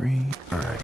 3I.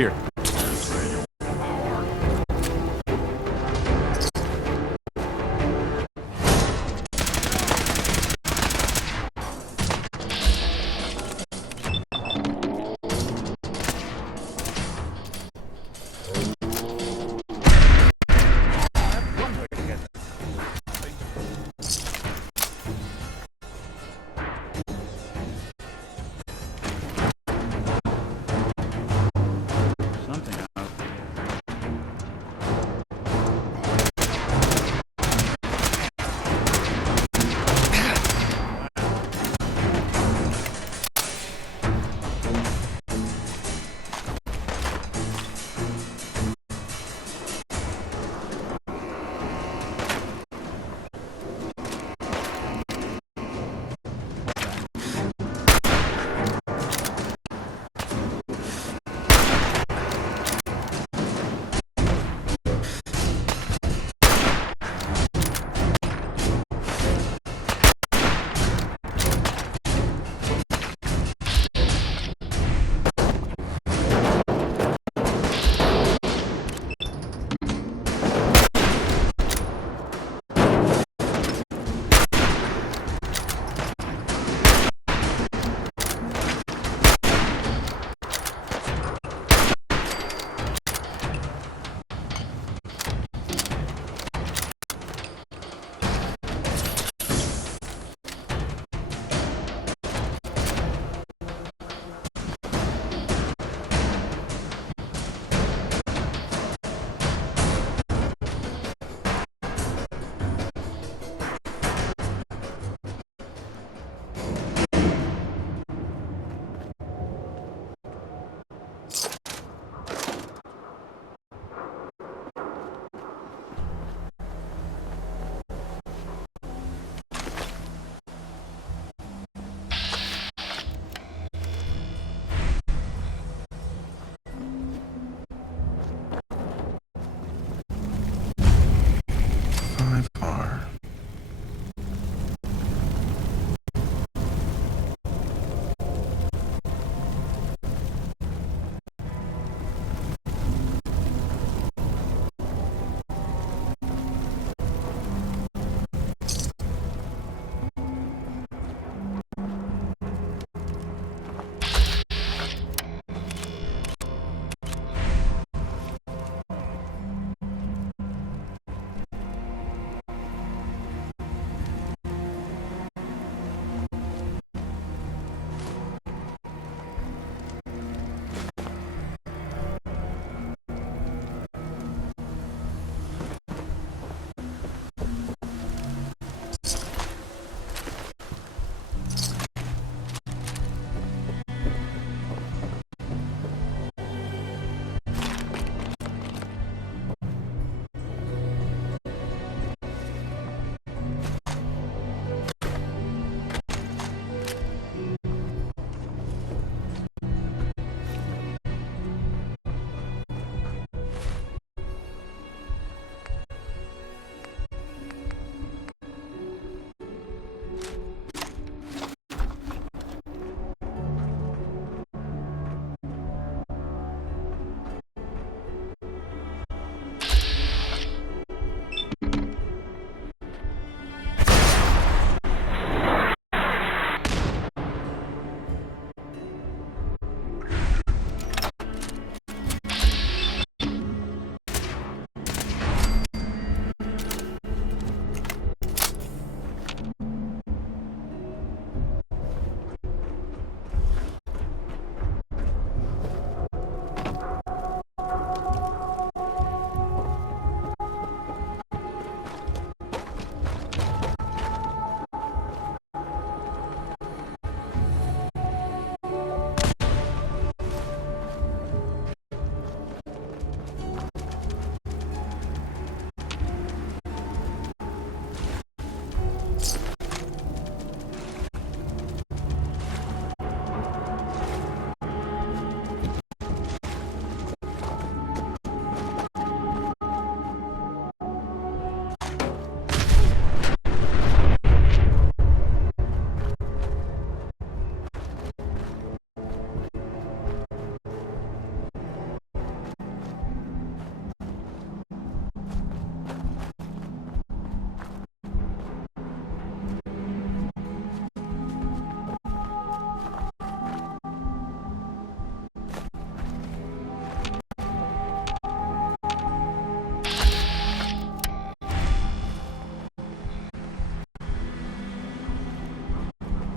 here.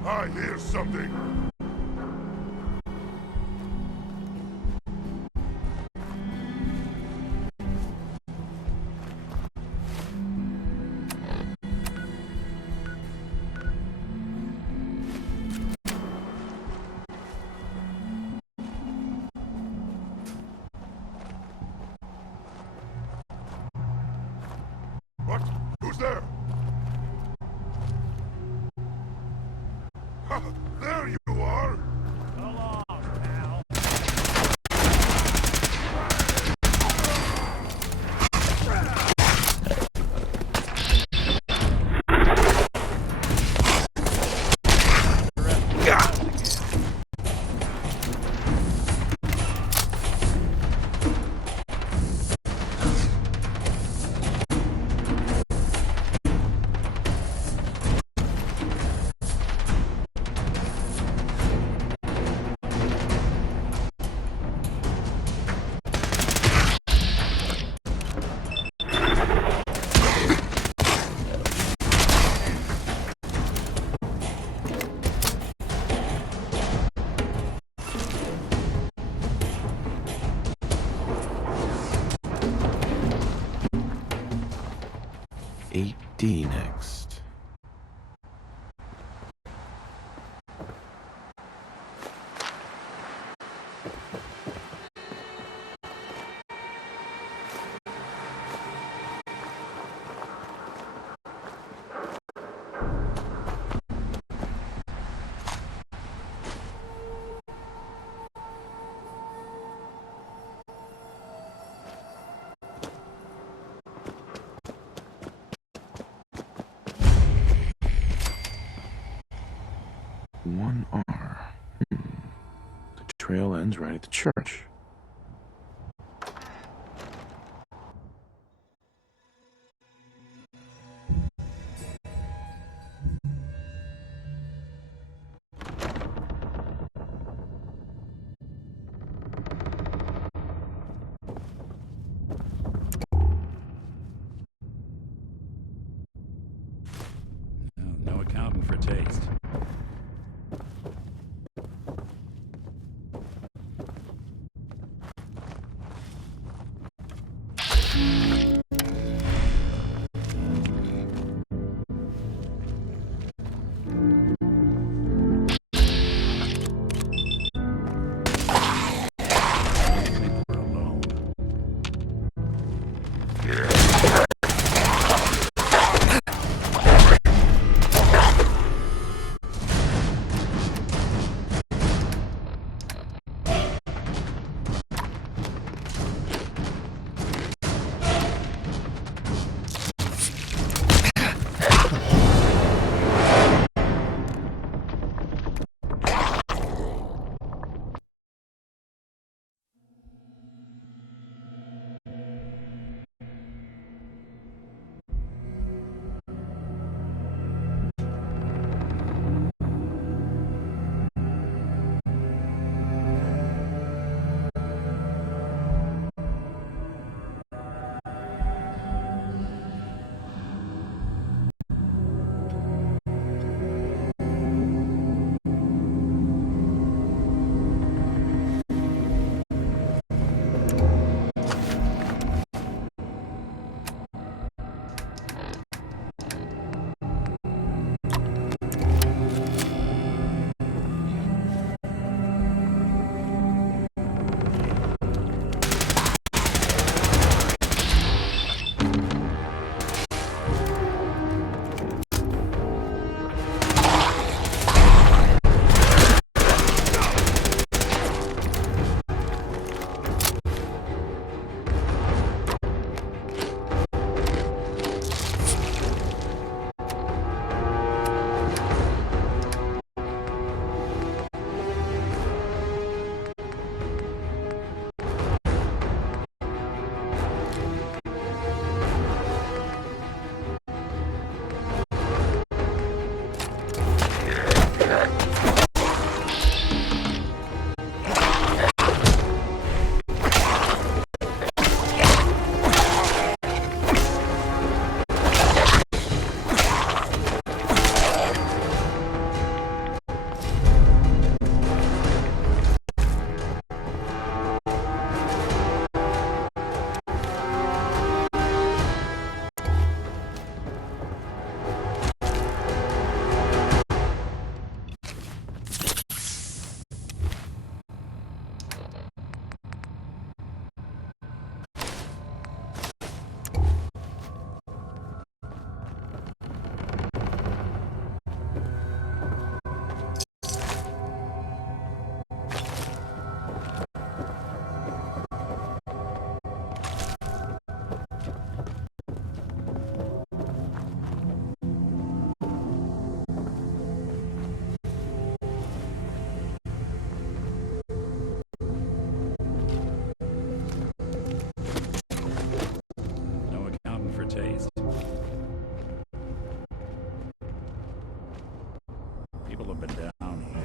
I hear something. What? Who's there? Ha! There you are! So long, pal. D next. One R. The trail ends right at the church. No accounting for taste. taste. People have been down here.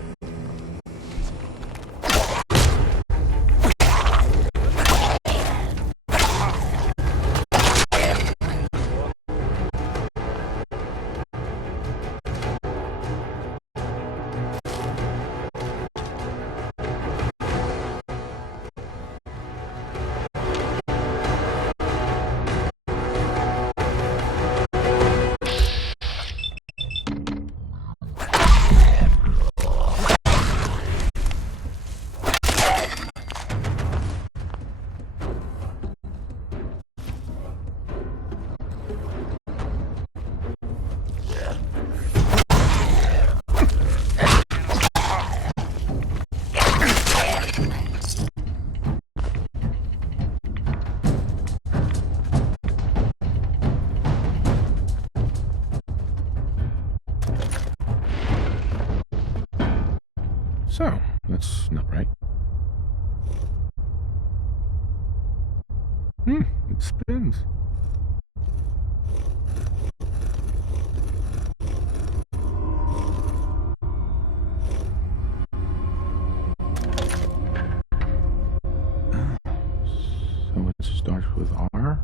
So, that's not right. It spins. So it starts with R?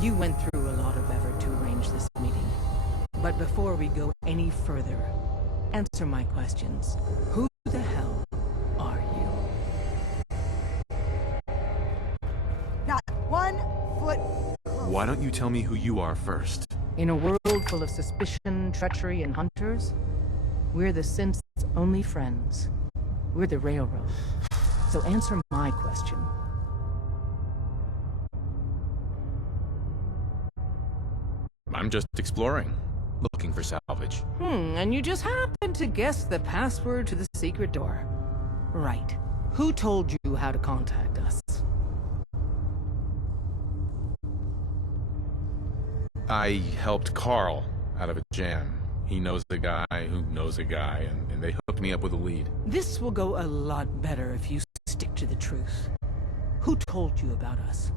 You went through a lot of effort to arrange this meeting. But before we go any further, answer my questions. Who the hell are you? Not 1 foot close. Why don't you tell me who you are first? In a world full of suspicion, treachery, and hunters, we're the synth's only friends. We're the railroad. So answer my question. I'm just exploring, looking for salvage. And you just happened to guess the password to the secret door. Right. Who told you how to contact us? I helped Carl out of a jam. He knows a guy who knows a guy, and they hooked hooked me up with a lead. This will go a lot better if you stick to the truth. Who told you about us?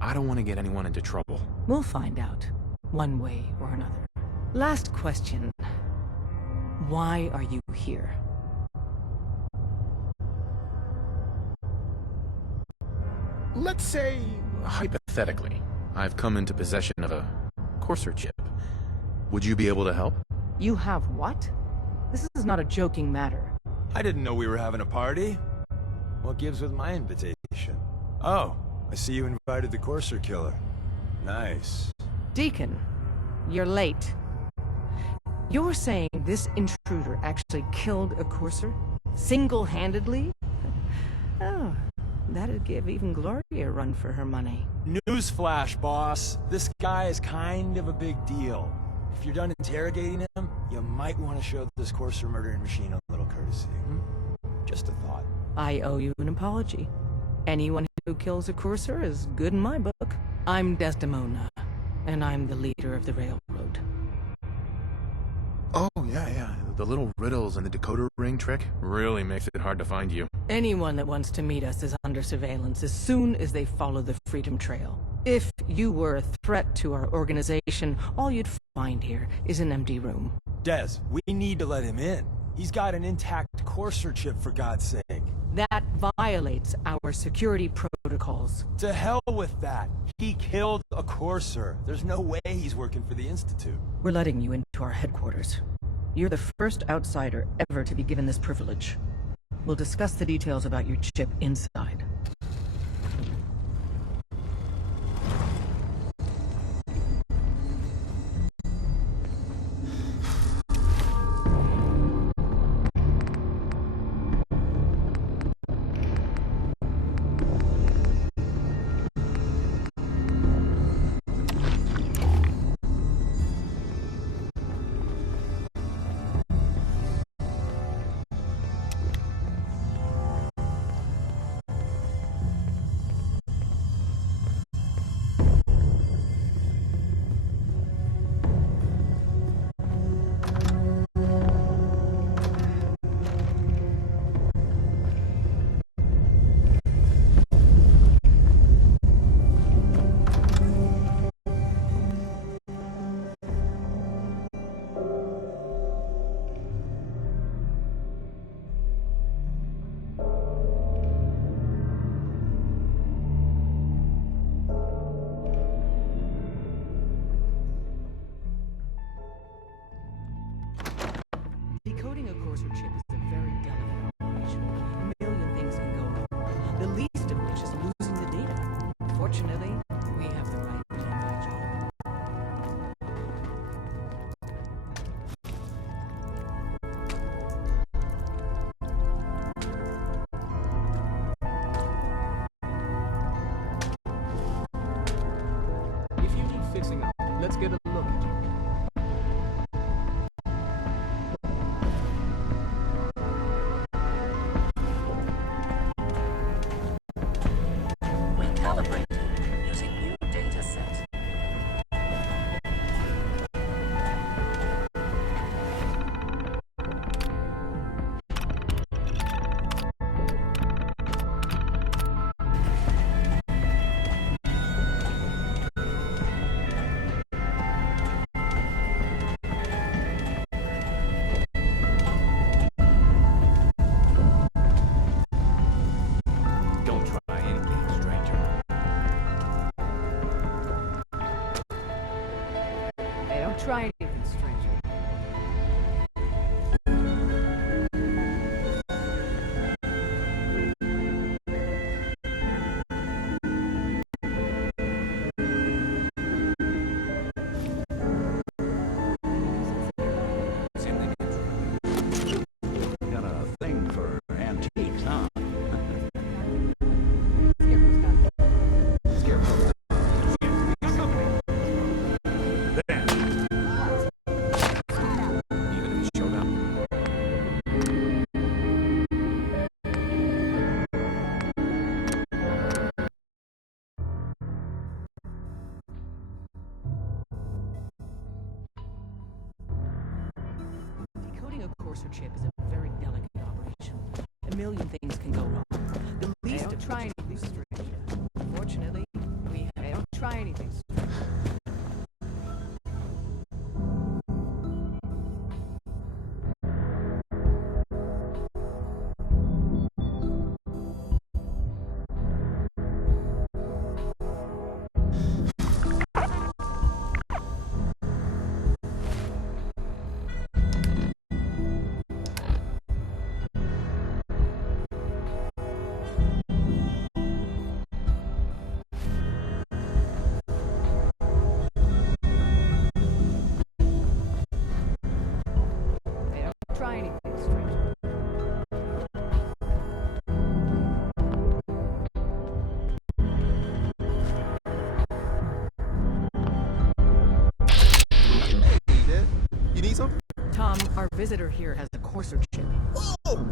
I don't want to get anyone into trouble. We'll find out, one way or another. Last question. Why are you here? Let's say, hypothetically, I've come into possession of a Courser chip. Would you be able to help? You have what? This is not a joking matter. I didn't know we were having a party. What gives with my invitation? Oh, I see you invited the Courser killer. Nice. Deacon, you're late. You're saying this intruder actually killed a Courser? Single-handedly? Oh, that'd give even Gloria a run for her money. Newsflash, boss. This guy is kind of a big deal. If you're done interrogating him, you might want to show this Courser murdering machine a little courtesy. Just a thought. I owe you an apology. Anyone who kills a Courser is good in my book. I'm Desdemona, and I'm the leader of the railroad. Oh, yeah. The little riddles and the decoder ring trick really makes it hard to find you. Anyone that wants to meet us is under surveillance as soon as they follow the Freedom Trail. If you were a threat to our organization, all you'd find here is an empty room. Des, we need to let him in. He's got an intact Courser chip, for God's sake. That violates our security protocols. To hell with that. He killed a Courser. There's no way he's working for the Institute. We're letting you into our headquarters. You're the first outsider ever to be given this privilege. We'll discuss the details about your chip inside. Decoding a Courser chip is a very delicate operation. A million things can go wrong, the least of which is losing the data. Fortunately, we have the right man for the job. If you need fixing up, let's get a look at it. Recalibrate using new data set. Don't try anything, stranger. Hey, don't try anything, stranger. Got a thing for antiques, huh? Then, courser chip is a very delicate operation. A million things can go wrong. The least of try anything strange. Fortunately, we don't try anything strange. Try anything strange. You need something? Tom, our visitor here has a courser chip. Oh,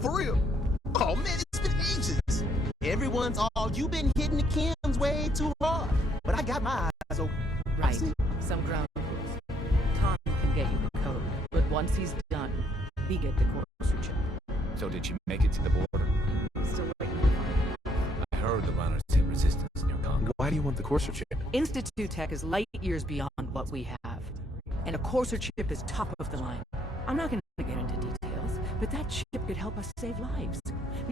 for real? Oh man, it's been ages. Everyone's all, you've been hitting the chems way too hard. But I got my eyes open. Right. Some ground rules. Tom can get you the code, but once he's done, we get the courser chip. So did you make it to the border? Still waiting to find. I heard the runners hit resistance near Congo. Why do you want the courser chip? Institute Tech is light years beyond what we have. And a courser chip is top of the line. I'm not going to get into details, but that chip could help us save lives.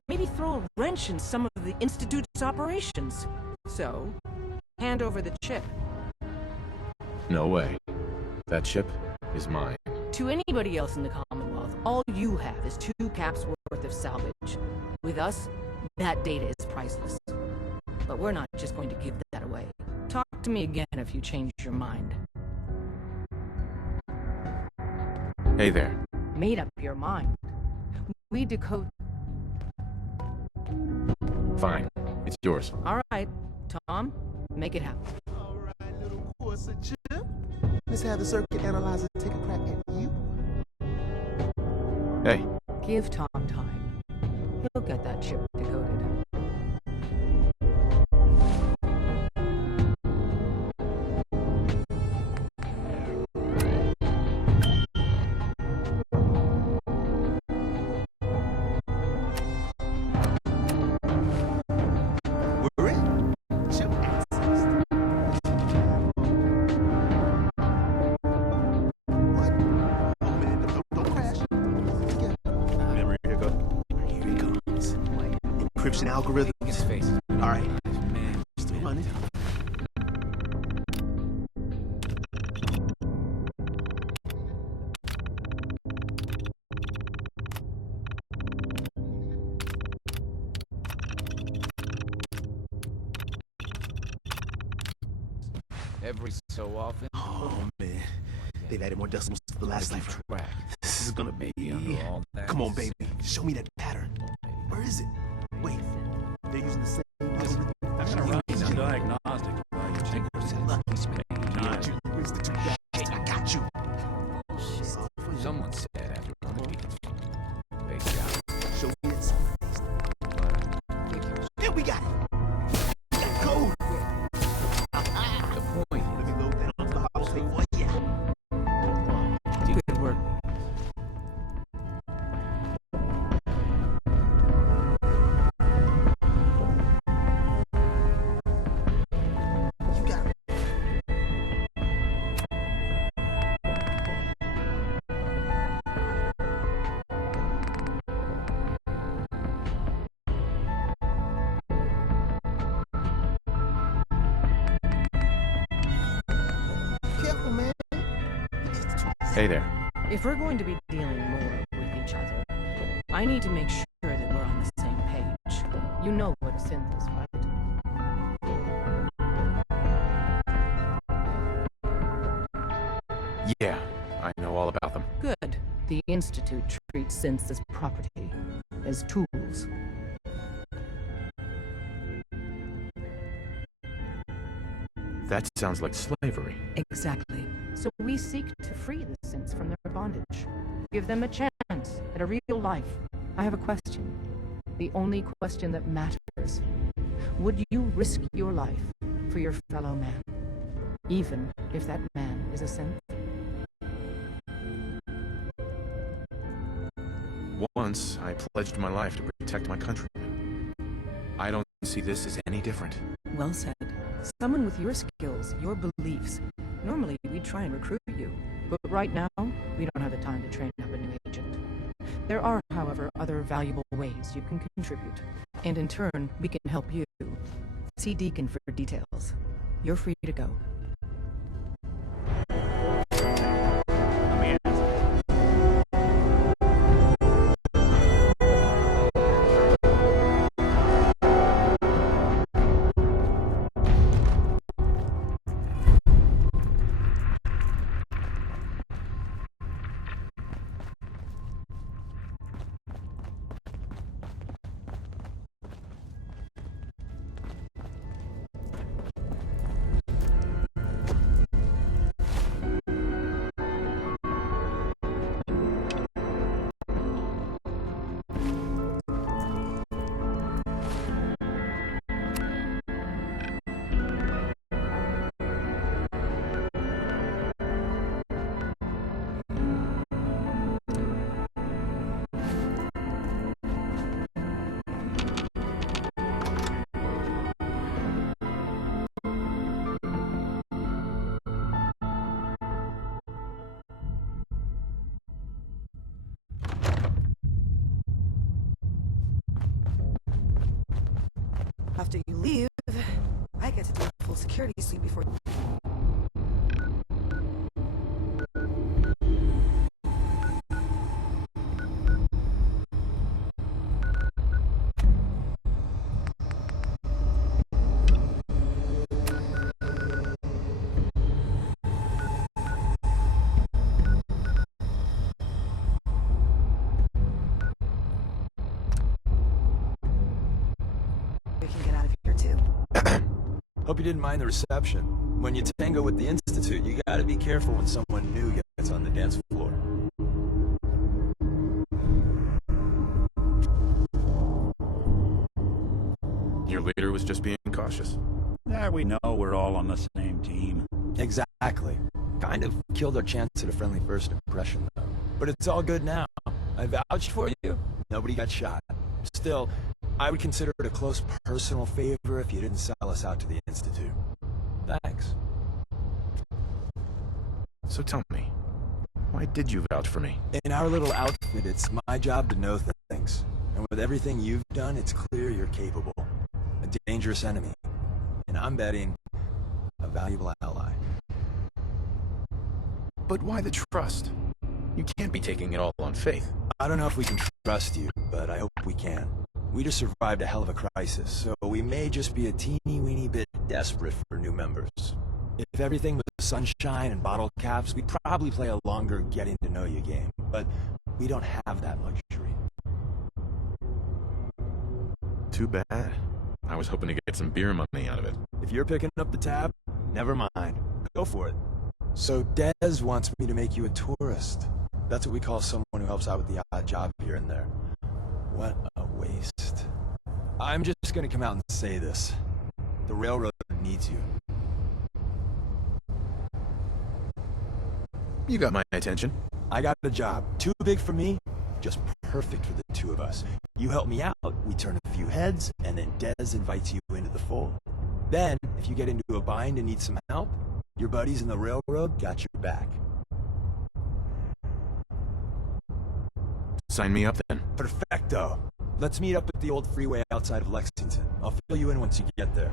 Maybe throw a wrench in some of the Institute's operations. So, hand over the chip. No way. That chip is mine. To anybody else in the Commonwealth, all you have is 2 caps worth of salvage. With us, that data is priceless. But we're not just going to give that away. Talk to me again if you change your mind. Hey there. Made up your mind. We decode... Fine. It's yours. All right, Tom, make it happen. All right, little courser chip. Let's have the circuit analyzer take a crack at you. Hey. Give Tom time. He'll get that chip decoded. We're in. Chip access. What? Oh man, don't crash. Memory hiccup. Here he comes. Encryption algorithm. His face. All right. Man, Still running. every so often. Oh man, they've added more decimals to the last cipher. Track. This is gonna be. Maybe under all that. Come on, baby. Show me that pattern. Where is it? Wait, they're using the same algorithm. I'm gonna run some diagnostic. Lucky spin. Time. Institute that shit. I got you. Someone said after one of these, they got Show me it. Yeah, we got it. We got code. the point. Let me load that onto the house. Oh yeah. Good work. You got it. Careful, man. Hey there. If we're going to be dealing more with each other, I need to make sure that we're on the same page. You know what a synth is, right? Yeah, I know all about them. Good. The Institute treats synths as property, as tools. That sounds like slavery. Exactly. So we seek to free the synths from their bondage. Give them a chance at a real life. I have a question. The only question that matters. Would you risk your life for your fellow man? Even if that man is a synth? once, I pledged my life to protect my countrymen. I don't see this as any different. Well said. Someone with your skills, your beliefs. Normally, we'd try and recruit you. But right now, we don't have the time to train up a new agent. There are, however, other valuable ways you can contribute. And in turn, we can help you. See Deacon for details. You're free to go. After you leave, I get to do a full security sweep before you. Hope you didn't mind the reception. When you tango with the Institute, you gotta be careful when someone new gets on the dance floor. Your leader was just being cautious. Yeah, we know we're all on the same team. Exactly. Kind of killed our chance at a friendly first impression, though. But it's all good now. I vouched for you. Nobody got shot. Still, I would consider it a close personal favor if you didn't sell us out to the Institute. Thanks. So tell me, why did you vouch for me? In our little outfit, it's my job to know things. And with everything you've done, it's clear you're capable. A dangerous enemy. And I'm betting, a valuable ally. But why the trust? You can't be taking it all on faith. I don't know if we can trust you, but I hope we can. We just survived a hell of a crisis, so we may just be a teeny-weeny bit desperate for new members. If everything was sunshine and bottle caps, we'd probably play a longer getting-to-know-you game. But we don't have that luxury. Too bad. I was hoping to get some beer money out of it. If you're picking up the tab, never mind. Go for it. So Dez wants me to make you a tourist. That's what we call someone who helps out with the odd job here and there. What a waste. I'm just gonna come out and say this. The railroad needs you. You got my attention. I got a job. Too big for me, just perfect for the two of us. You help me out, we turn a few heads, and then Dez invites you into the fold. Then, if you get into a bind and need some help, your buddies in the railroad got your back. Sign me up then. Perfecto. Let's meet up at the old freeway outside of Lexington. I'll fill you in once you get there.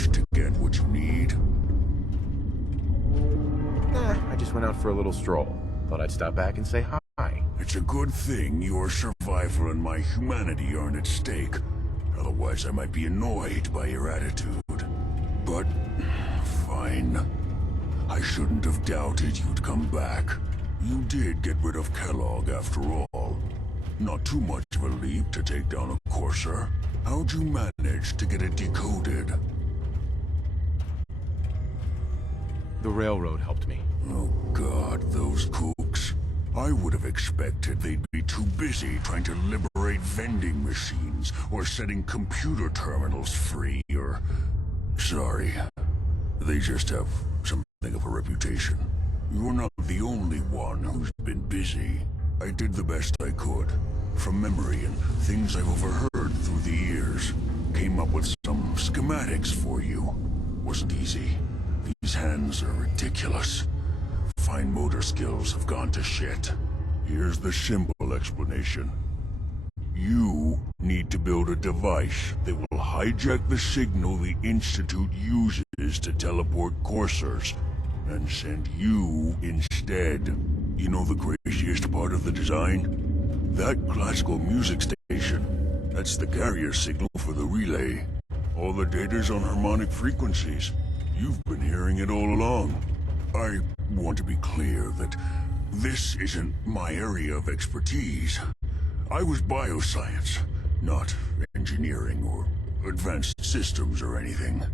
managed to get what you need? I just went out for a little stroll. Thought I'd stop back and say hi. It's a good thing your survival and my humanity aren't at stake. Otherwise, I might be annoyed by your attitude. But, fine. I shouldn't have doubted you'd come back. You did get rid of Kellogg after all. Not too much of a leap to take down a Courser. How'd you manage to get it decoded? The railroad helped me. Oh God, those kooks. I would have expected they'd be too busy trying to liberate vending machines or setting computer terminals free or... Sorry. They just have something of a reputation. You're not the only one who's been busy. I did the best I could. From memory and things I've overheard through the years. Came up with some schematics for you. Wasn't easy. These hands are ridiculous. Fine motor skills have gone to shit. Here's the simple explanation. You need to build a device that will hijack the signal the Institute uses to teleport coursers, and send you instead. You know the craziest part of the design? That classical music station. That's the carrier signal for the relay. All the data's on harmonic frequencies. You've been hearing it all along. I want to be clear that this isn't my area of expertise. I was bioscience, not engineering or advanced systems or anything.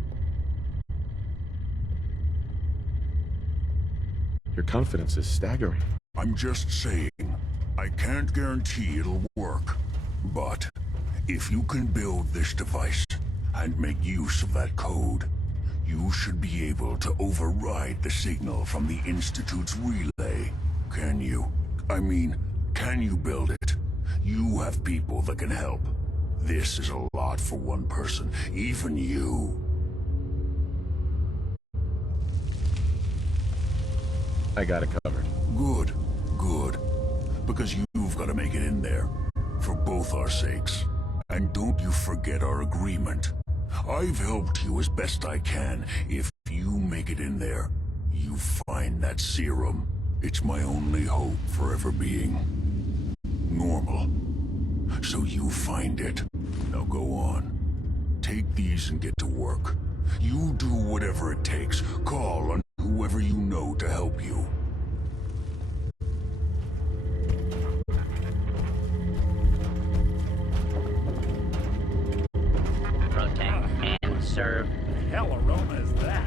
Your confidence is staggering. I'm just saying, I can't guarantee it'll work. But if you can build this device and make use of that code, you should be able to override the signal from the Institute's relay. Can you? I mean, can you build it? You have people that can help. This is a lot for one person, even you. I got it covered. Good, good. Because you've got to make it in there. For both our sakes. And don't you forget our agreement. I've helped you as best I can. If you make it in there, you find that serum. It's my only hope for ever being normal. So you find it. Now go on. Take these and get to work. You do whatever it takes. Call on whoever you know to help you. Protect and serve. The hell aroma is that?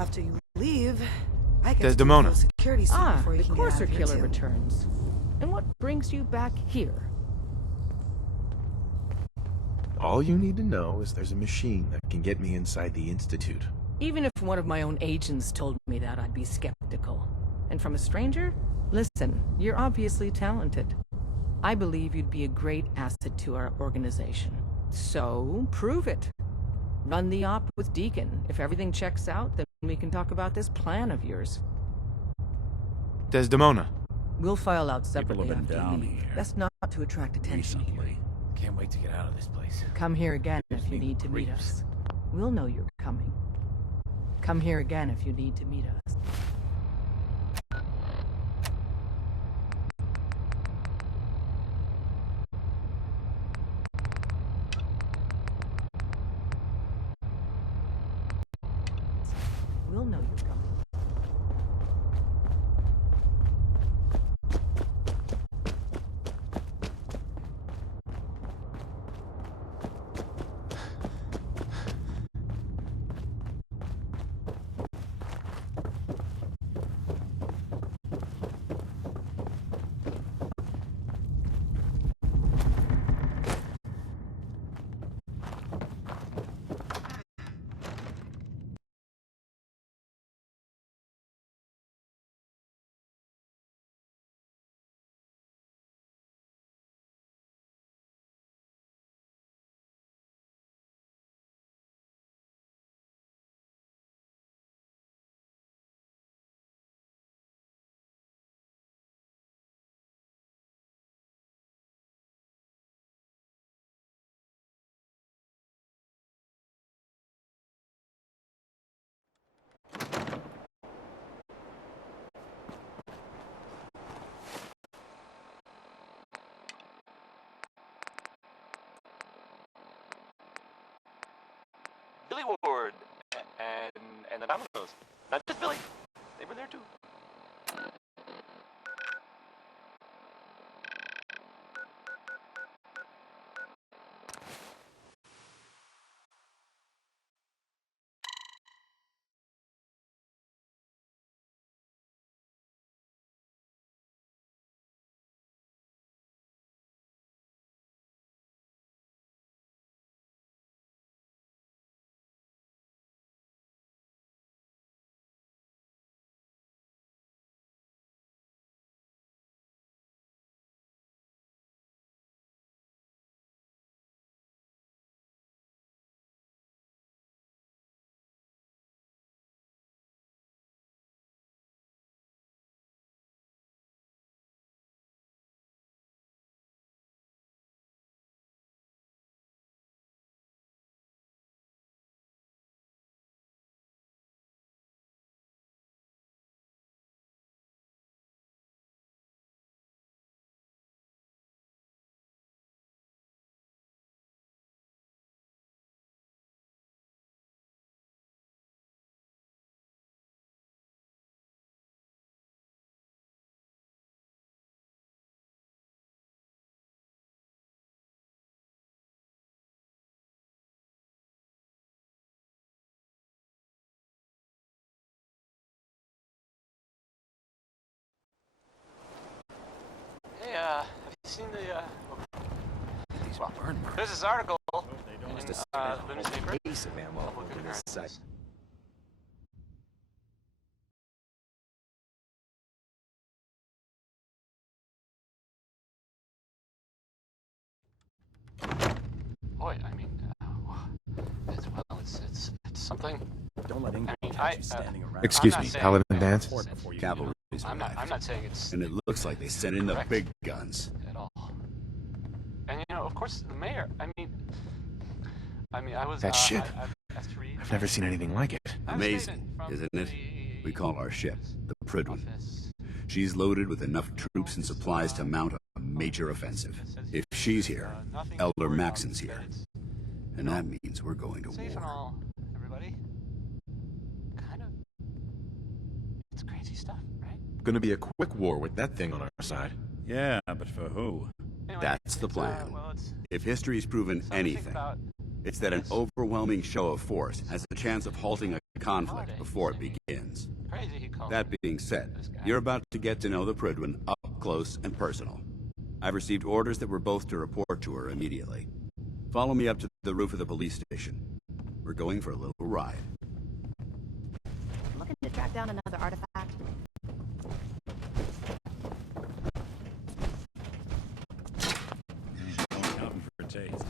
After you leave, I get Desdemona. to do full security scene Ah, before you the can get out Courser of here, Killer too. returns. And what brings you back here? All you need to know is there's a machine that can get me inside the Institute. Even if one of my own agents told me that, I'd be skeptical. And from a stranger? Listen, you're obviously talented. I believe you'd be a great asset to our organization. So, prove it. Run the op with Deacon. If everything checks out, then we can talk about this plan of yours. Desdemona. We'll file out separately have been after you down leave. here That's not to attract attention here. recently. Can't wait to get out of this place. Come here again if you me need to meet creeps. us. We'll know you're coming. Come here again if you need to meet us. We'll know you're coming. Billy Ward and the Dominoes. Not just Billy. They were there too. Hey, have you seen the, well, there's this article in, the newspaper. Ace of ammo over this site. Boy, I mean, it's something. Don't let Ingrid I mean, catch you standing around. Excuse I'm me, not saying- Paladin Dance? Cavalry's I'm arrived, not saying it's and it looks like they sent in the correct. big guns. at all. And you know, of course, the mayor. I mean, I was That ship. I asked to read. I've never seen anything like it. Amazing, isn't it? We call our ship the Prudent. She's loaded with enough troops and supplies to mount a major offensive. If she's here, Elder Maxon's here. And that means we're going to Safe and war. all, everybody. Kind of. It's crazy stuff, right? Gonna be a quick war with that thing on our side. Yeah, but for who? Anyway, That's the it's, plan. well, it's If history's proven something to think anything, about. it's that an overwhelming show of force has a chance of halting a conflict before it begins. Crazy he called That being said, you're about to get to know the Prydwen up close and personal. I've received orders that we're both to report to her immediately. Follow me up to the roof of the police station. We're going for a little ride. Looking to track down another artifact? Counting for a taste.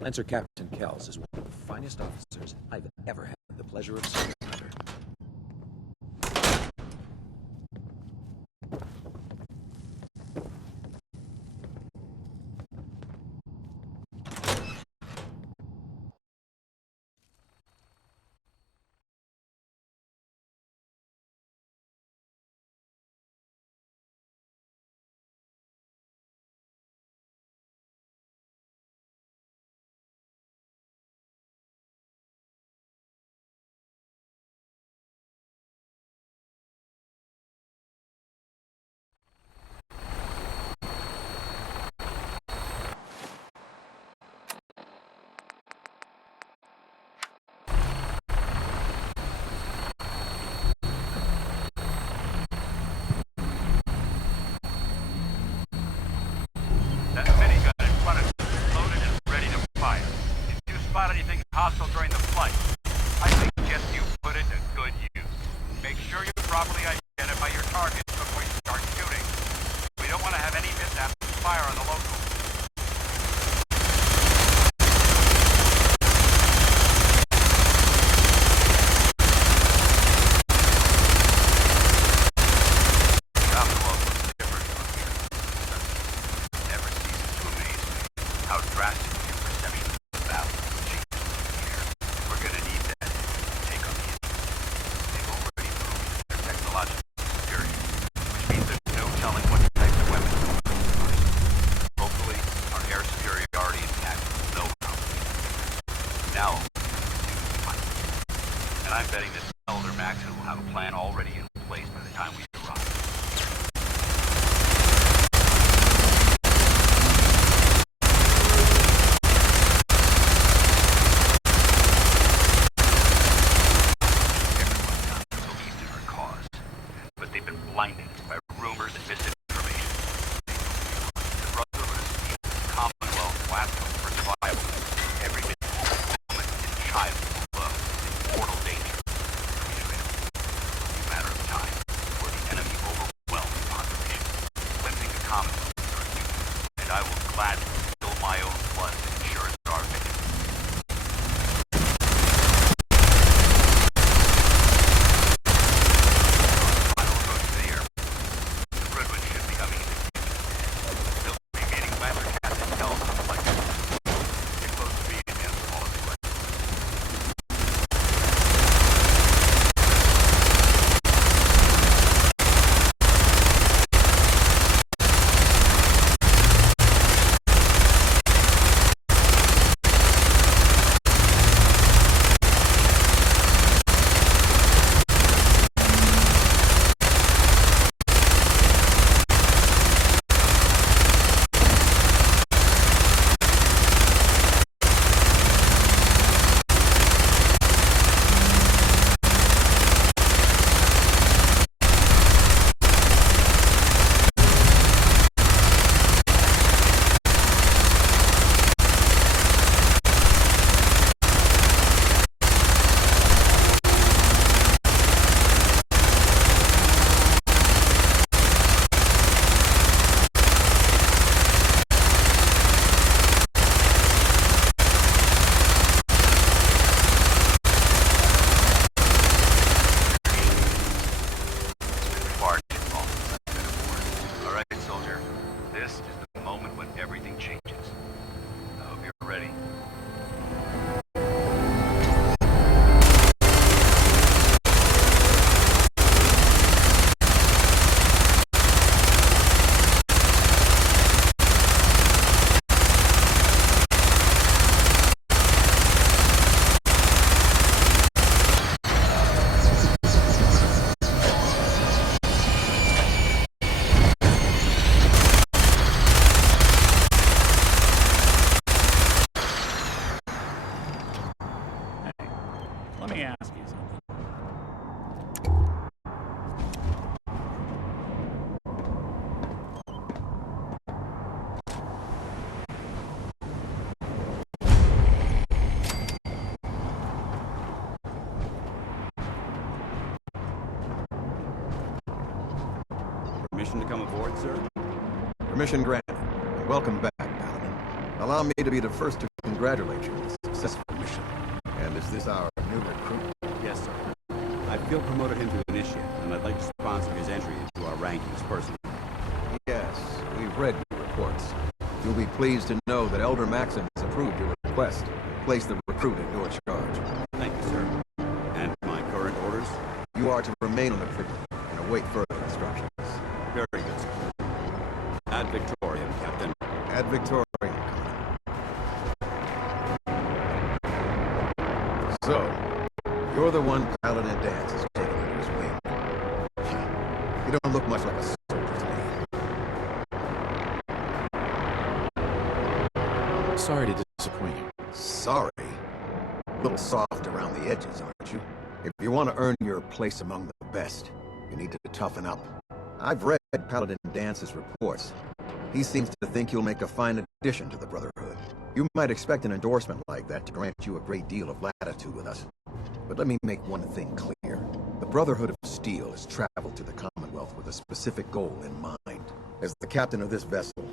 Lancer Captain Kells is one of the finest officers I've ever had the pleasure of serving under. That minigun in front of you is loaded and ready to fire. If you spot anything hostile during the flight, I suggest you put it to good use. Make sure you properly identify your target before you start shooting. We don't want to have any mishaps with fire on the local. How drastic your perception of value changes here. We're gonna need that to take on the enemy. They've already proved they're technologically superior, which means there's no telling what types of weapons they'll use first. Hopefully, our air superiority and tactics will know how to do. Now, and I'm betting that Elder Maxon will have a plan already in place by the time we arrive. They've been blinded by rumors and misinformation. The Brotherhood is the Commonwealth platform for survival. Every woman and child below is in mortal danger. It's a matter of time before the enemy overwhelms the population, cleansing the Commonwealth. And I will gladly spill my own blood to ensure it's our victory. permission to come aboard, sir? Permission granted. Welcome back, Paladin. Allow me to be the first to congratulate you on a successful mission. And is this our new recruit? Yes, sir. I feel promoted him to initiate, and I'd like to sponsor his entry into our rankings personally. Yes, we've read your reports. You'll be pleased to know that Elder Maxon has approved your request and placed the recruit in your charge. Thank you, sir. And my current orders? You are to remain on the Prydwen and await further instructions. Very good, sir. Ad Victoriam, Captain. Ad Victoriam. So, you're the one Paladin Danse has taken under his wing. You don't look much like a soldier to me. Sorry to disappoint you. Sorry? A little soft around the edges, aren't you? If you want to earn your place among the best, you need to toughen up. I've read Paladin Dance's reports. He seems to think you'll make a fine addition to the Brotherhood. You might expect an endorsement like that to grant you a great deal of latitude with us. But let me make one thing clear. The Brotherhood of Steel has traveled to the Commonwealth with a specific goal in mind. As the captain of this vessel,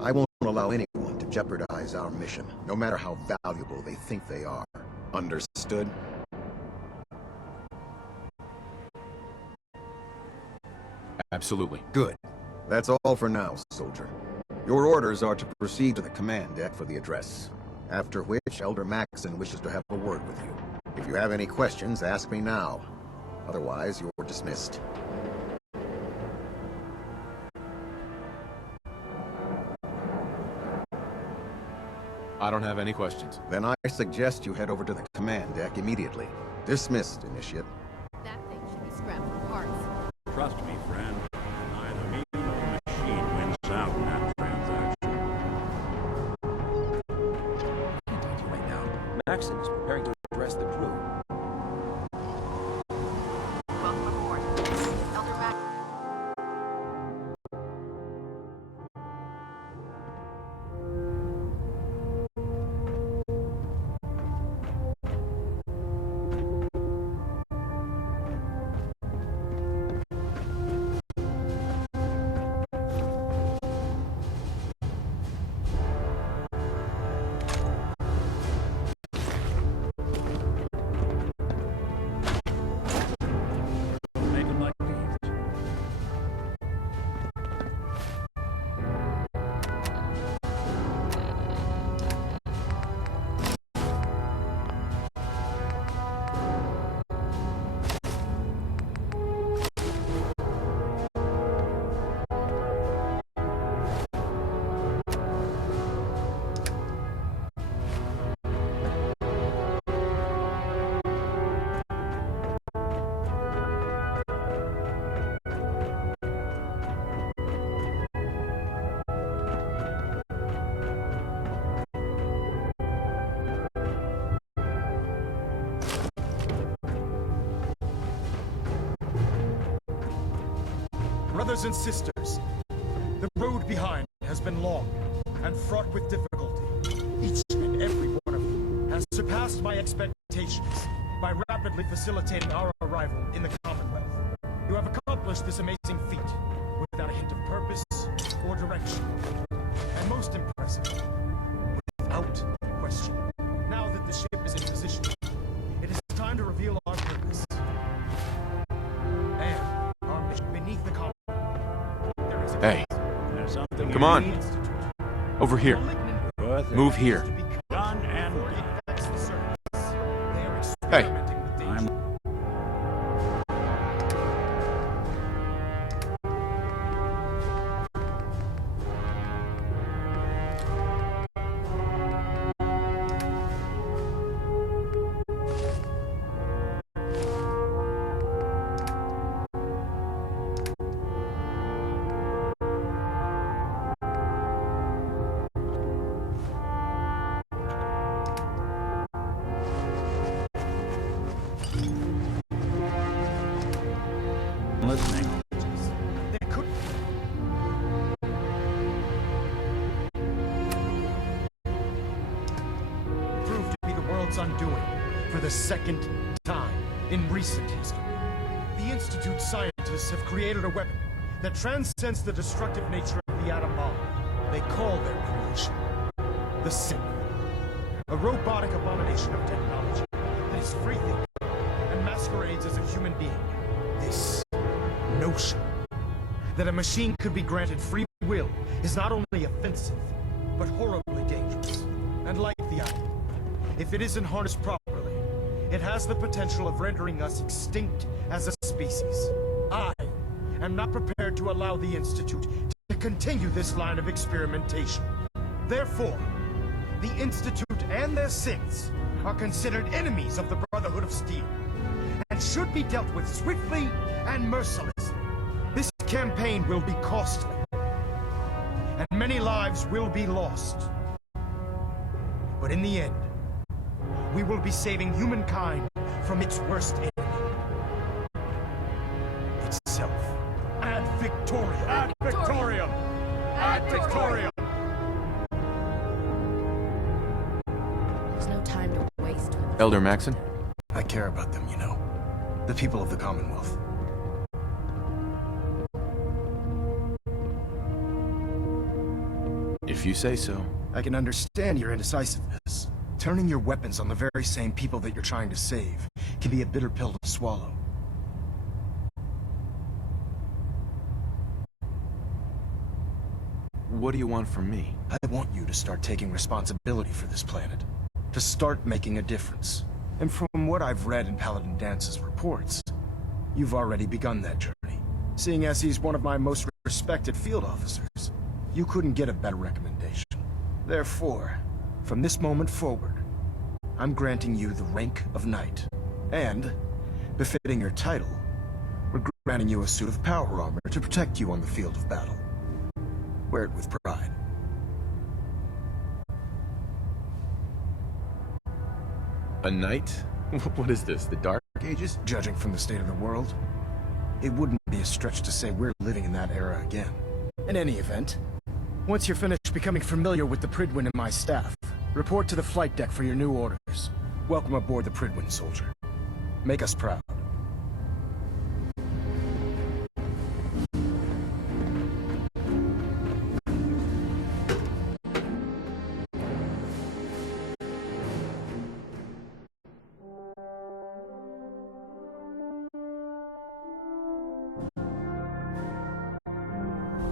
I won't allow anyone to jeopardize our mission, no matter how valuable they think they are. Understood? Absolutely. Good. That's all for now, soldier. Your orders are to proceed to the command deck for the address, after which Elder Maxon wishes to have a word with you. If you have any questions, ask me now. Otherwise, you're dismissed. I don't have any questions. Then I suggest you head over to the command deck immediately. Dismissed, Initiate. That thing should be scrapped for parts. Trust me, friend. Neither me nor the machine wins out in that transaction. I can't talk to you right now. Maxon is preparing to address the crew. Welcome aboard. Elder Max. Make it like these. Brothers and sisters, the road behind has been long and fraught with difficulty. Each and every one of you has surpassed my expectations by rapidly facilitating our arrival in the Commonwealth. You have accomplished this amazing feat without a hint of purpose or direction. And most impressive, without question. Now that the ship is in position, it is time to reveal our purpose. And our mission beneath the Commonwealth. Hey, There's something come you on. need. Over here. Good. Move here. Done and Hey. I'm listening. There could prove to be the world's undoing for the second time in recent history. The Institute's scientists have created a weapon that transcends the destructive nature of the atom bomb. They call their creation the Synth. A robotic abomination of technology that is free thinking and masquerades as a human being. This notion that a machine could be granted free will is not only offensive, but horribly dangerous. And like the atom, if it isn't harnessed properly, it has the potential of rendering us extinct as a species. I am not prepared to allow the Institute to continue this line of experimentation. Therefore, the Institute and their synths are considered enemies of the Brotherhood of Steel, and should be dealt with swiftly and mercilessly. This campaign will be costly, and many lives will be lost. But in the end, we will be saving humankind from its worst enemy. Itself. Ad Victoriam! Ad Victoriam! Ad Victoriam! There's no time to waste. Elder Maxon? I care about them, you know. The people of the Commonwealth. If you say so. I can understand your indecisiveness. Turning your weapons on the very same people that you're trying to save can be a bitter pill to swallow. What do you want from me? I want you to start taking responsibility for this planet. To start making a difference. And from what I've read in Paladin Dance's reports, you've already begun that journey. Seeing as he's one of my most respected field officers, you couldn't get a better recommendation. Therefore, from this moment forward, I'm granting you the rank of Knight. And, befitting your title, we're granting you a suit of power armor to protect you on the field of battle. Wear it with pride. A knight? What is this, the Dark Ages? Judging from the state of the world, it wouldn't be a stretch to say we're living in that era again. In any event, once you're finished becoming familiar with the Pridwin and my staff, report to the flight deck for your new orders. Welcome aboard the Pridwin, soldier. Make us proud.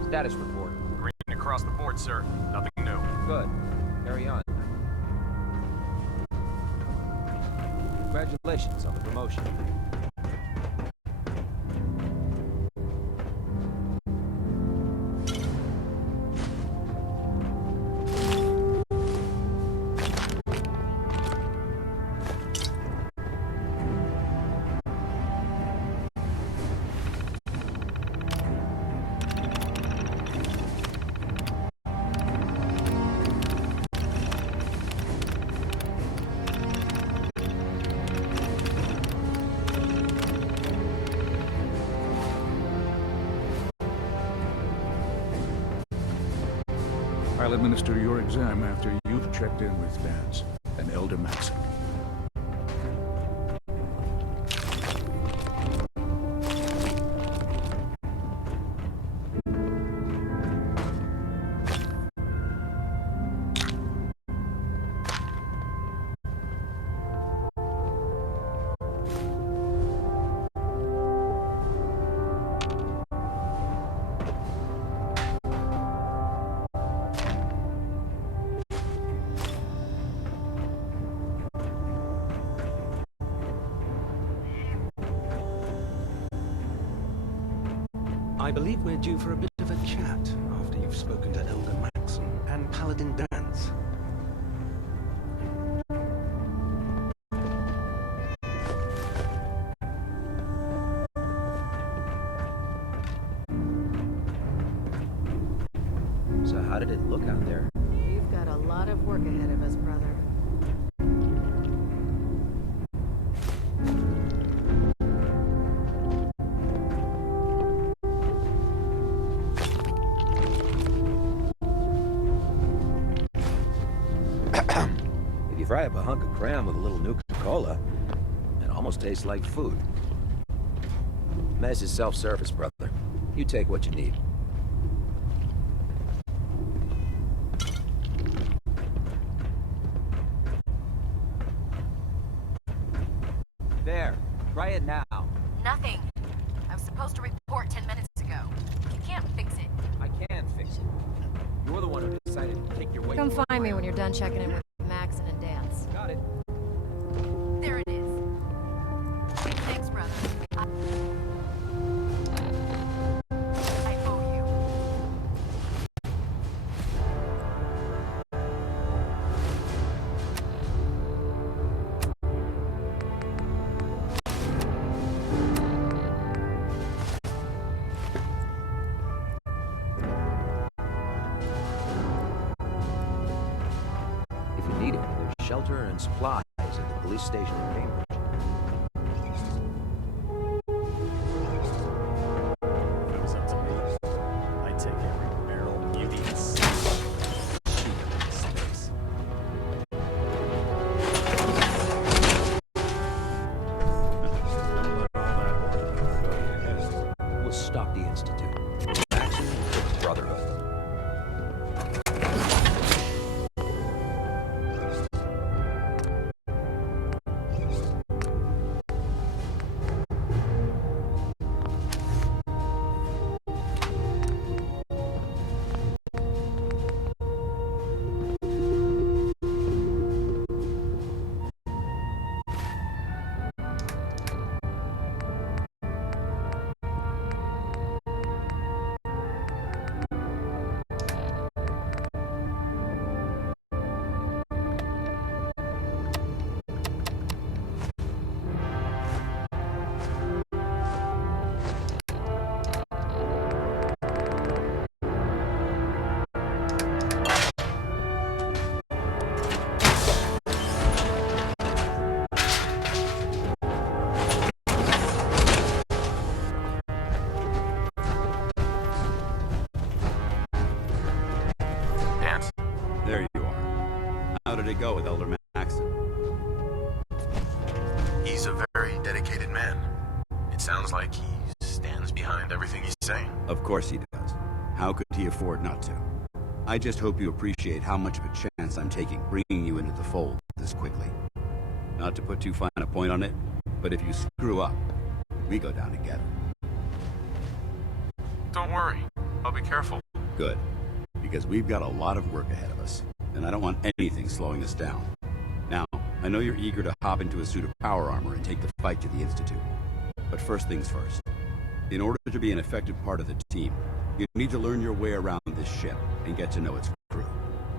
Status report. Green across the board, sir. Nothing new. Good. Carry on. Congratulations on the promotion. I'll administer your exam after you've checked in with Dance and Elder Maxon. I believe we're due for a bit of a chat after you've spoken to Elder Maxon and Paladin Dance. So how did it look out there? We've got a lot of work ahead of us, brother. If you fry up a hunk of cram with a little Nuka-Cola, it almost tastes like food. Mess is self-service, brother. You take what you need. There. Try it now. Nothing. I was supposed to report 10 minutes ago. You can't fix it. I can fix it. You're the one who decided to take your way. Come find me when you're done checking in with Maxon and Dance. Got it. There it is. Thanks, brother. I owe you. If you need it, there's shelter and supplies at the police station in Cambridge. If it was up to me, I'd take every barrel you can see. Shoot them in space. Don't let all that work go to your head. We'll stop the Institute. Maxon for the Brotherhood. There you are. How did it go with Elder Maxon? He's a very dedicated man. It sounds like he stands behind everything he's saying. Of course he does. How could he afford not to? I just hope you appreciate how much of a chance I'm taking bringing you into the fold this quickly. Not to put too fine a point on it, but if you screw up, we go down together. Don't worry. I'll be careful. Good. Because we've got a lot of work ahead of us, and I don't want anything slowing us down. Now, I know you're eager to hop into a suit of power armor and take the fight to the Institute. But first things first. In order to be an effective part of the team, you need to learn your way around this ship and get to know its crew.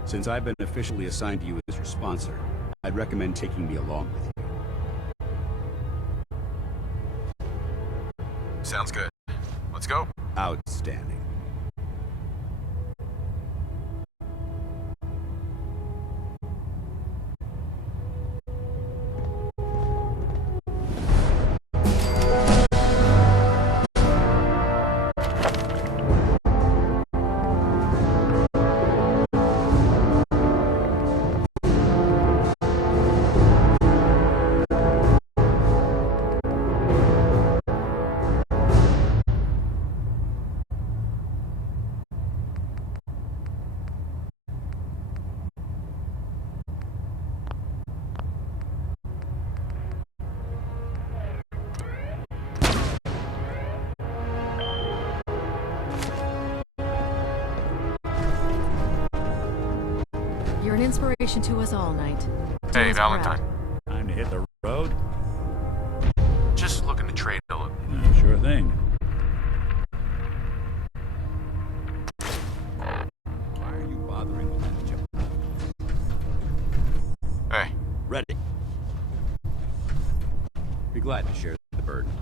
Since I've been officially assigned to you as your sponsor, I'd recommend taking me along with you. Sounds good. Let's go. Outstanding. You're an inspiration to us all, Knight. Hey, Valentine. Time to hit the road? Just looking to trade a little. Sure thing. Why are you bothering with that joke? Hey. Ready. Be glad to share the burden.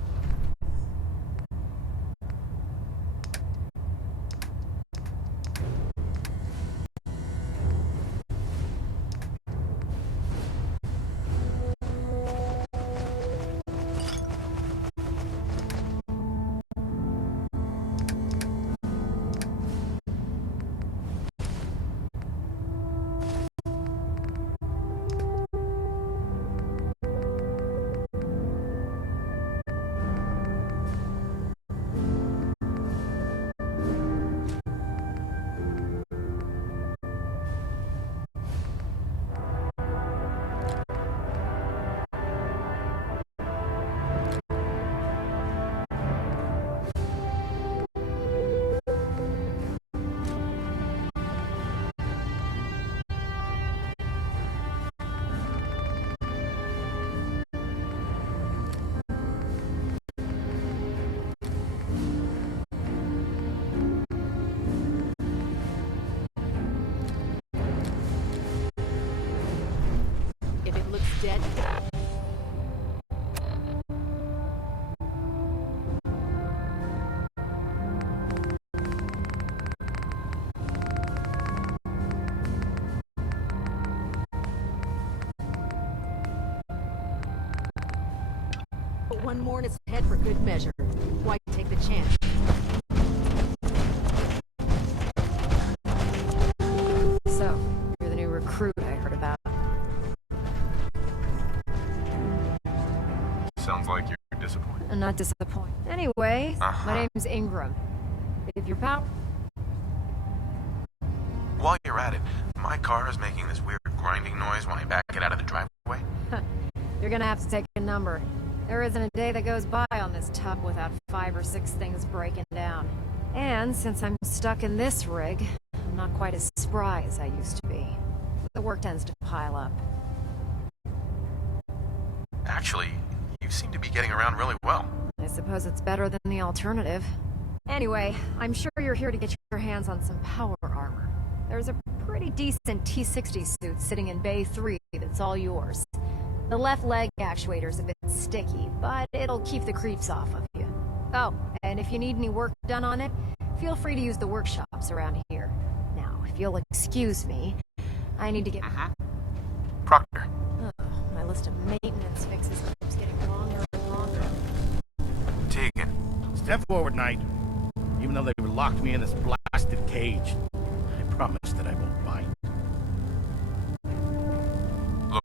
dead. One more in its head for good measure. Why take the chance? So, you're the new recruit I heard about. Sounds like you're disappointed. I'm not disappointed. Anyway, my name's Ingram. If you're power... While you're at it, my car is making this weird grinding noise when I back it out of the driveway. You're gonna have to take a number. There isn't a day that goes by on this tub without 5 or 6 things breaking down. And since I'm stuck in this rig, I'm not quite as spry as I used to be. The work tends to pile up. Actually, you seem to be getting around really well. I suppose it's better than the alternative. Anyway, I'm sure you're here to get your hands on some power armor. There's a pretty decent T-60 suit sitting in Bay 3 that's all yours. The left leg actuator's a bit sticky, but it'll keep the creeps off of you. Oh, and if you need any work done on it, feel free to use the workshops around here. Now, if you'll excuse me, I need to get... Proctor. Oh, my list of maintenance fixes keeps getting longer and longer. Tegan. Step forward, Knight. Even though they've locked me in this blasted cage, I promise that I won't bite.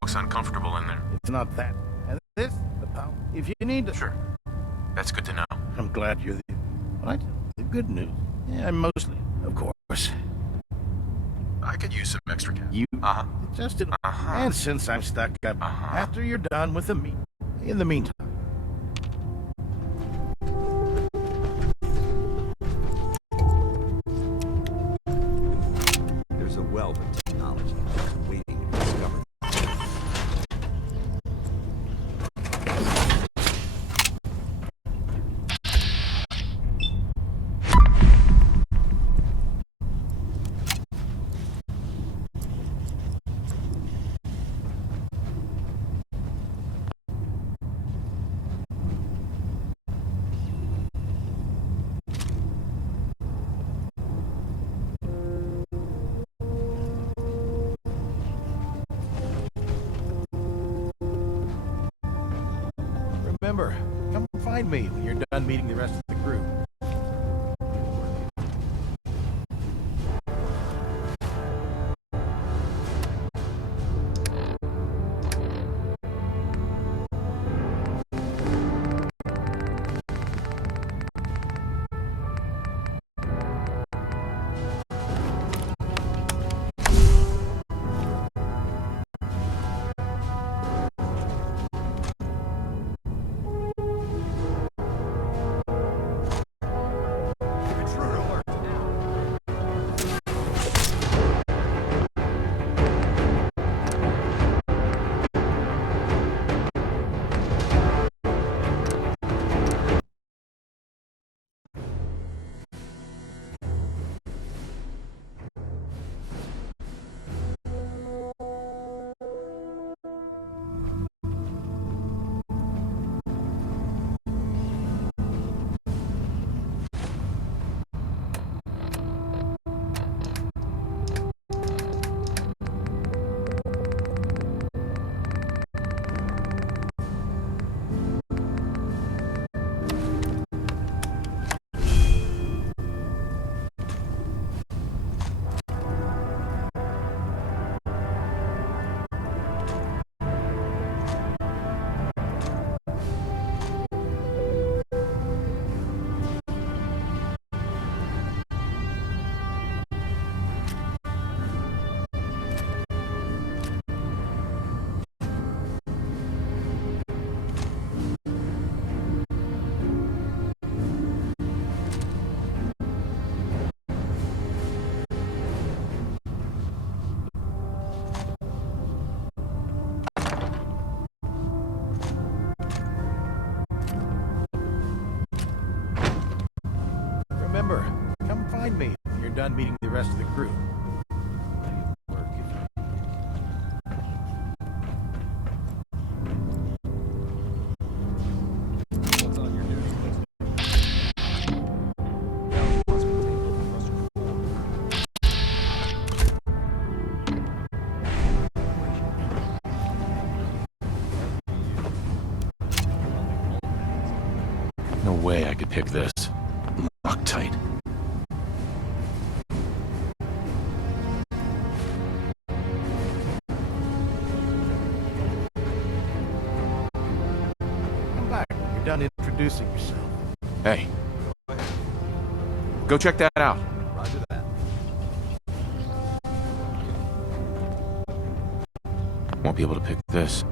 Looks uncomfortable in there. It's not that. And this, the power. If you need to... Sure. That's good to know. I'm glad you're the... What? The good news. Yeah, I'm mostly... Of course. I could use some extra cash. You... Just in... And since I'm stuck up, after you're done with the meat. In the meantime... There's a wealth of technology that's waiting to be discovered. Remember, come find me when you're done meeting the rest of the crew. Remember, come find me when you're done meeting the rest of the crew. way I could pick this. Lock tight. Come back when you're done introducing yourself. Hey. Go check that out. Roger that. Won't be able to pick this.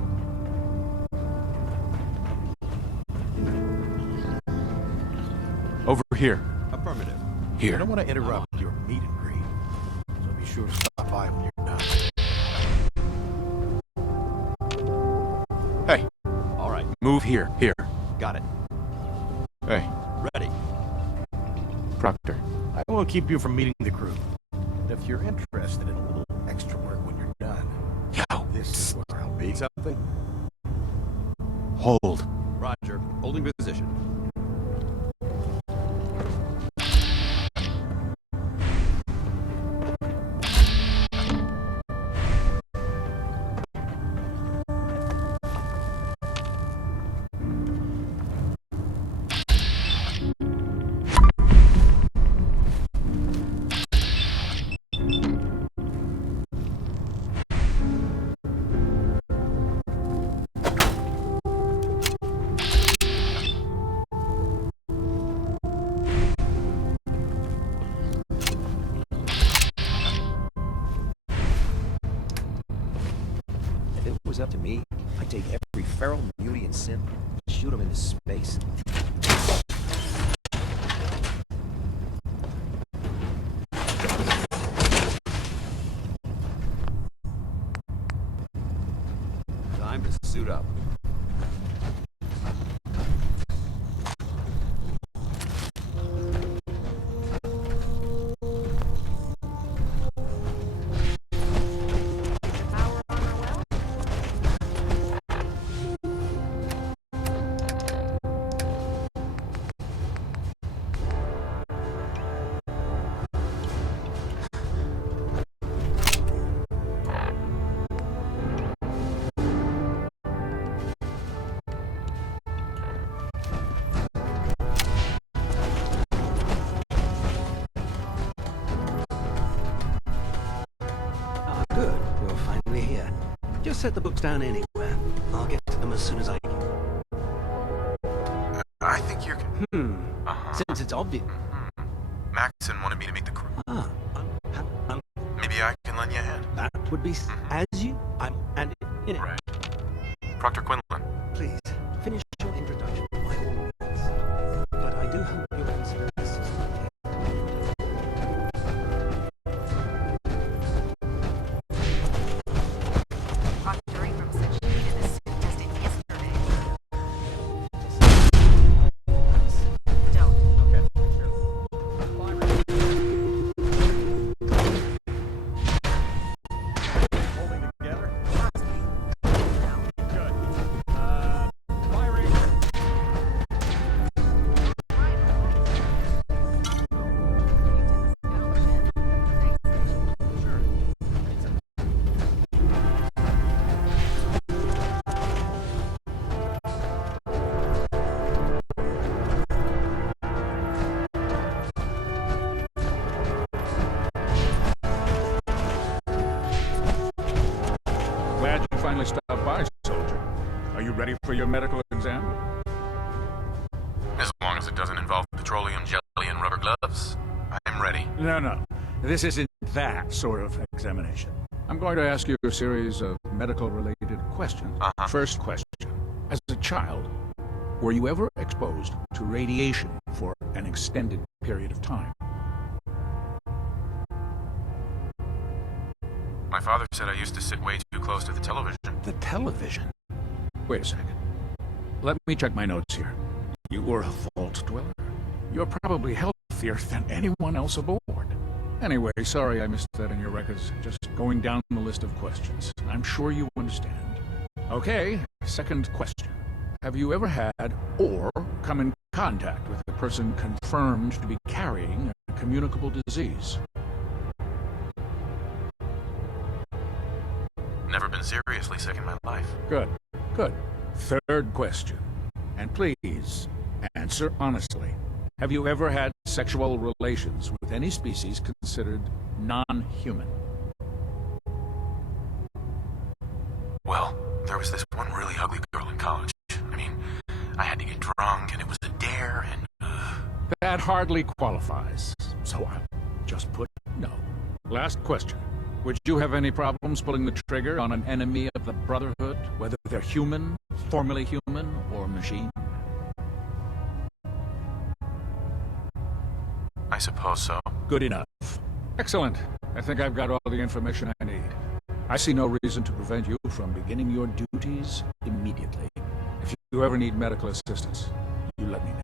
Over here. Affirmative. Here. I don't want to interrupt your meet and greet, so be sure to stop by when you're done. Hey. All right. Move here. Here. Got it. Hey. Ready. Proctor. I won't keep you from meeting the crew. And if you're interested in a little extra work when you're done, this is where I'll be. Something? Hold. Roger. Holding position. If it was up to me, I'd take every feral beauty and simp and shoot them into space. Time to suit up. Good. You're finally here. Just set the books down anywhere. I'll get to them as soon as I can. I think you're... Since it's obvious. Maxon wanted me to meet the crew. Maybe I can lend you a hand. That would be as you... and in it. Right. Proctor Quinlan. Please, finish your introduction by all means. But I do hope you'll consider this as Dr. Abrams said she needed this suit tested yesterday. Don't. Okay, holding together? Good. Firing. Glad you finally stopped by, soldier. Are you ready for your medical exam? As long as it doesn't involve petroleum jelly and rubber gloves, I'm ready. No. This isn't that sort of examination. I'm going to ask you a series of medical-related questions. First question. As a child, were you ever exposed to radiation for an extended period of time? My father said I used to sit way too close to the television. The television? Wait a second. Let me check my notes here. You were a vault dweller. You're probably healthier than anyone else aboard. Anyway, sorry I missed that in your records. Just going down the list of questions. I'm sure you understand. Okay, second question. Have you ever had or come in contact with a person confirmed to be carrying a communicable disease? Never been seriously sick in my life. Good. Third question. And please, Answer honestly. Have you ever had sexual relations with any species considered non-human? Well, there was this one really ugly girl in college. I mean, I had to get drunk, and it was a dare, and... That hardly qualifies, so I'll just put no. Last question. Would you have any problems pulling the trigger on an enemy of the Brotherhood, whether they're human, formerly human, or machine? I suppose so. Good enough. Excellent. I think I've got all the information I need. I see no reason to prevent you from beginning your duties immediately. If you ever need medical assistance, you let me know.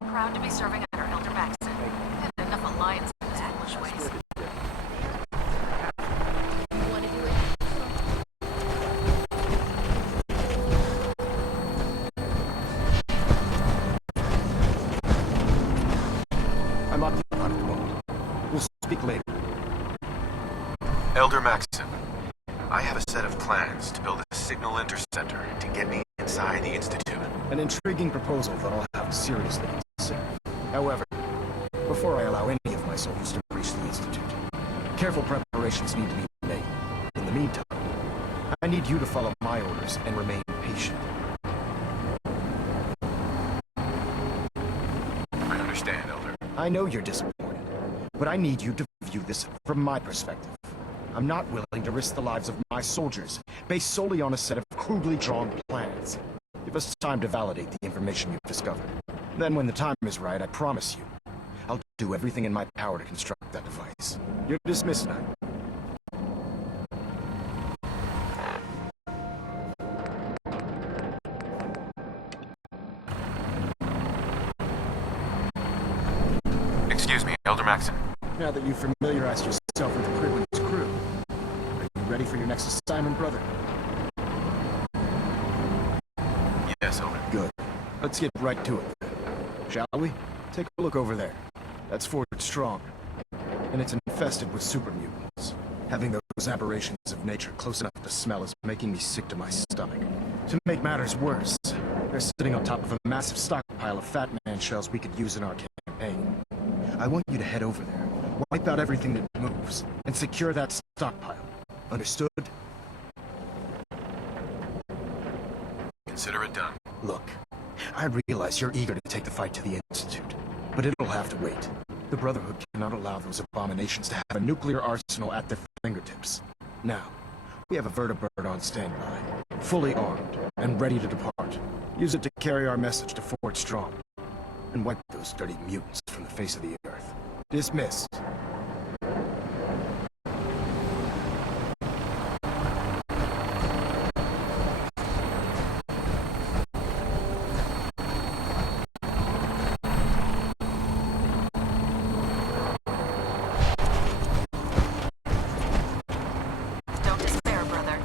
Proud to be serving under Elder Maxson. Had enough alliance in his foolish ways. Want to do it? I'm occupied at the moment. We'll speak later. Elder Maxson, I have a set of plans to build a signal interceptor to get me inside the Institute. An intriguing proposal that I'll have to seriously consider. However, before I allow any of my soldiers to reach the Institute, careful preparations need to be made. In the meantime, I need you to follow my orders and remain patient. I understand, Elder. I know you're disappointed, but I need you to view this from my perspective. I'm not willing to risk the lives of my soldiers, based solely on a set of crudely drawn plans. Give us time to validate the information you've discovered. Then when the time is right, I promise you, I'll do everything in my power to construct that device. You're dismissed now. Excuse me, Elder Maxson. Now that you've familiarized yourself with the Prydwen's crew, are you ready for your next assignment, brother? Yes, Elder. Good. Let's get right to it. Shall we? Take a look over there. That's Fort Strong. And it's infested with super mutants. Having those aberrations of nature close enough to smell is making me sick to my stomach. To make matters worse, they're sitting on top of a massive stockpile of Fat Man shells we could use in our campaign. I want you to head over there, wipe out everything that moves, and secure that stockpile. Understood? Consider it done. Look, I realize you're eager to take the fight to the Institute, but it'll have to wait. The Brotherhood cannot allow those abominations to have a nuclear arsenal at their fingertips. Now, we have a vertibird on standby, fully armed, and ready to depart. Use it to carry our message to Fort Strong, and wipe those dirty mutants from the face of the earth. Dismissed. Don't despair, brother.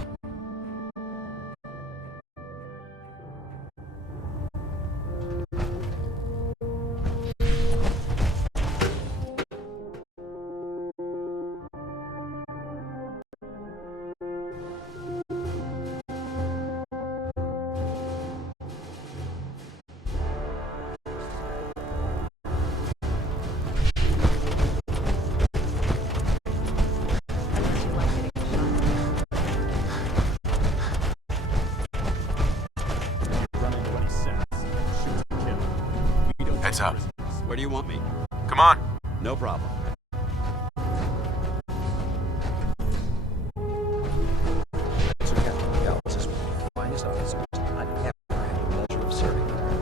Heads up. Where do you want me? Come on. No problem. So Captain Gals is one of the finest officers I've ever had the pleasure of serving under.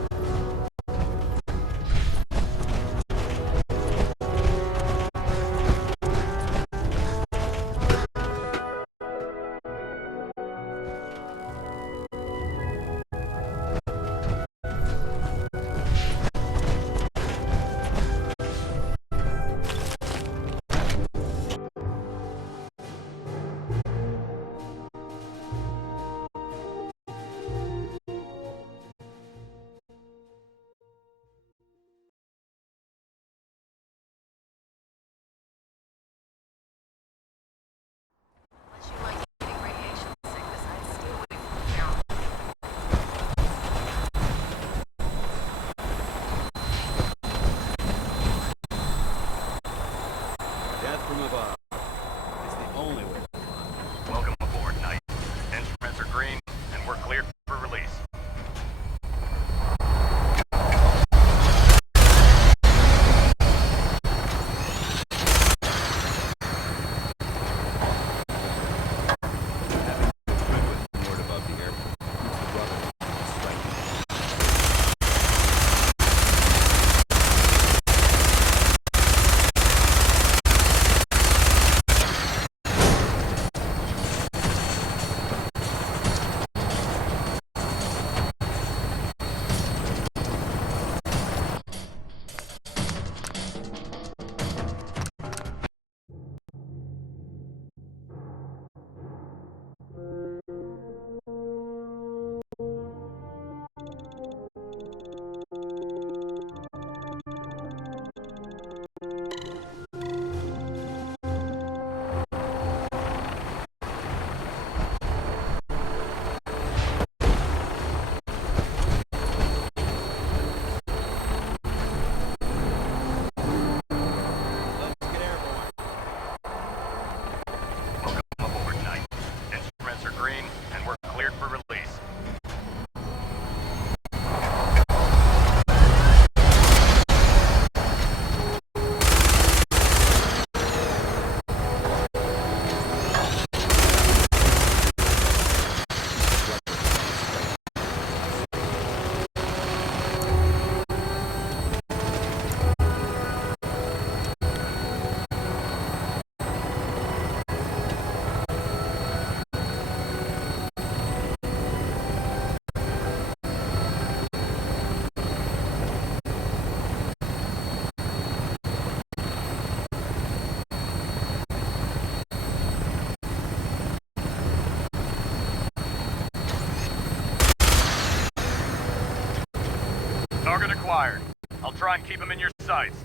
Death from above. It's the only way. Welcome aboard, Knight. Instruments are green, and we're cleared for release. Moored above the airport. Brother, strike. Welcome aboard, Knight. Instruments are green, and we're cleared for release. Target acquired. I'll try and keep him in your sights.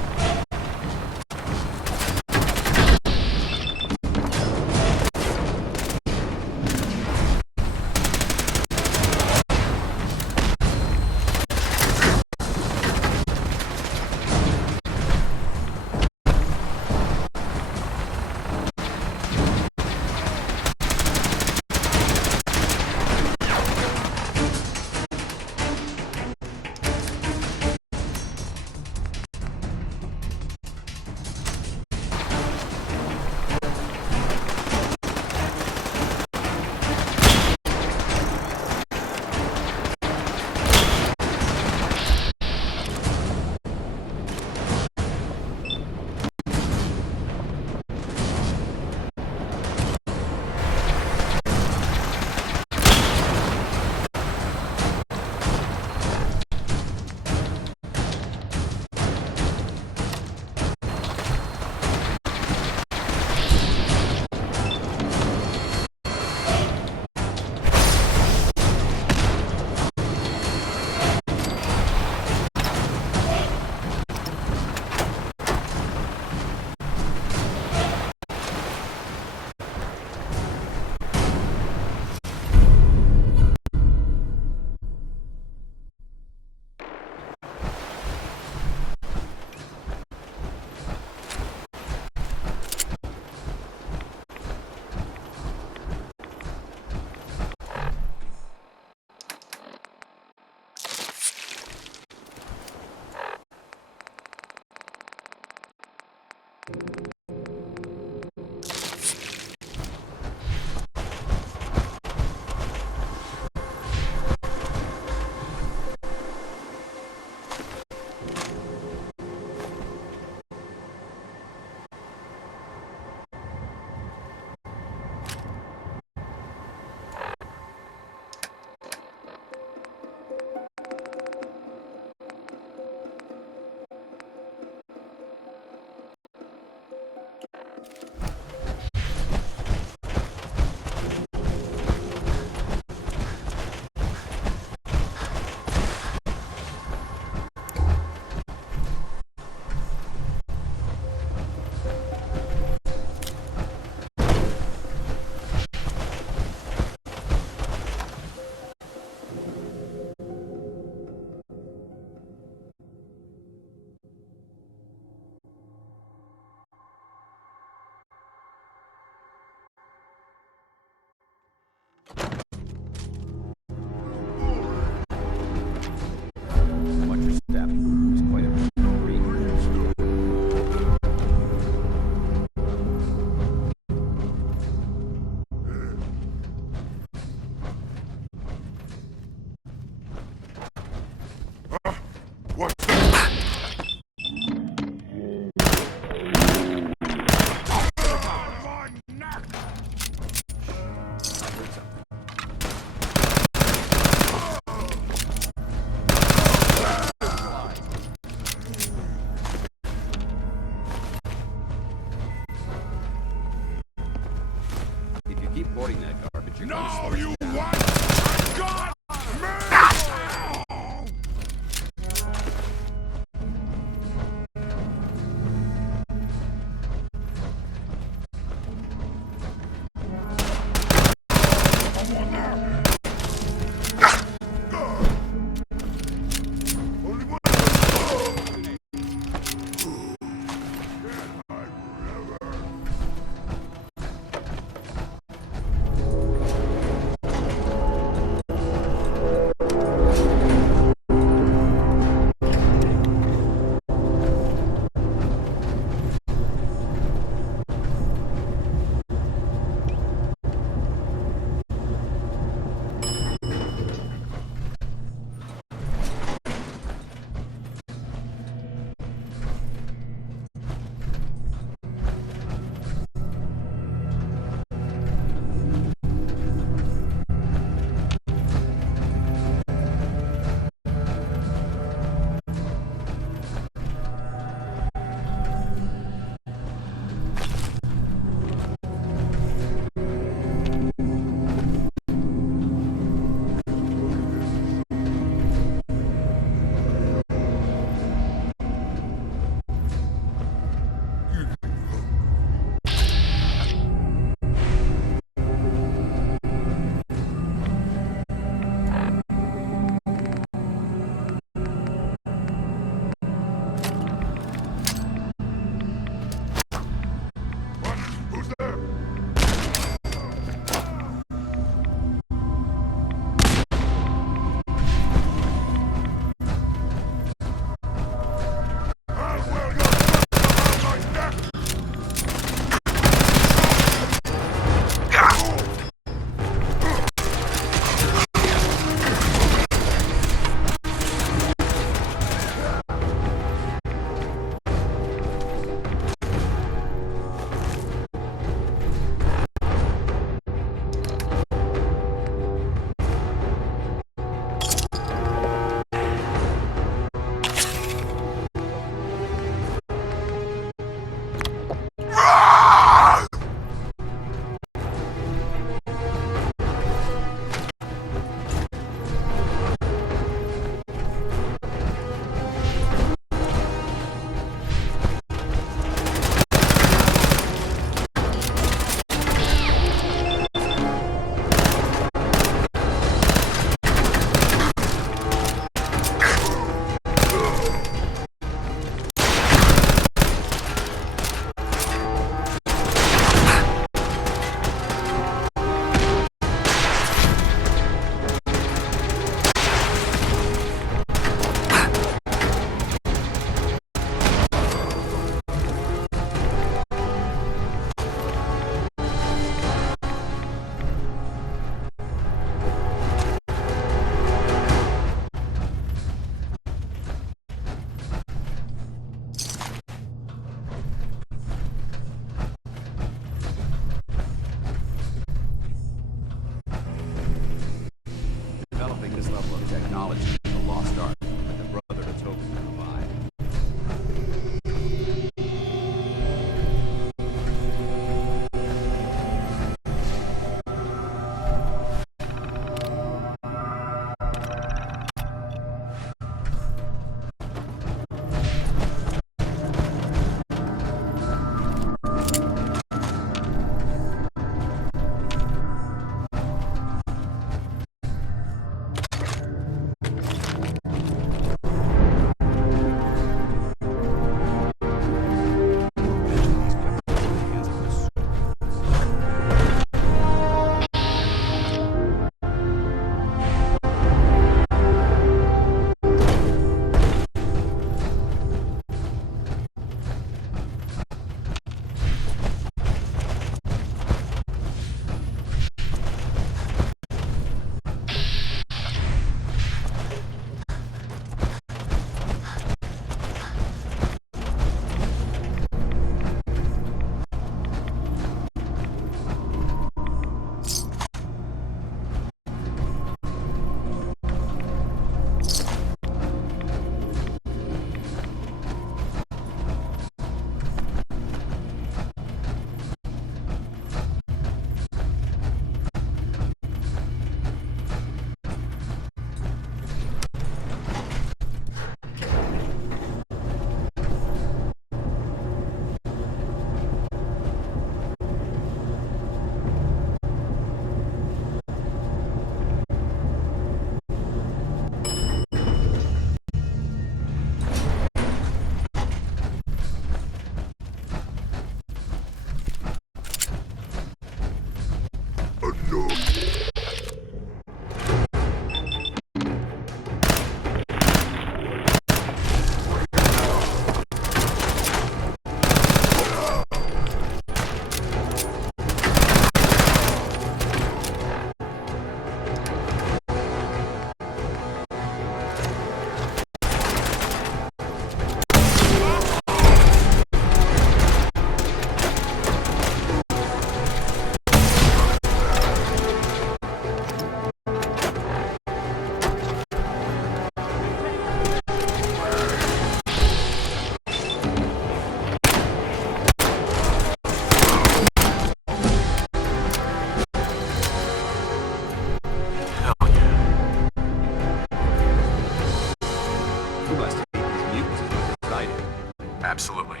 You must hate these mutants as much as I do. Absolutely.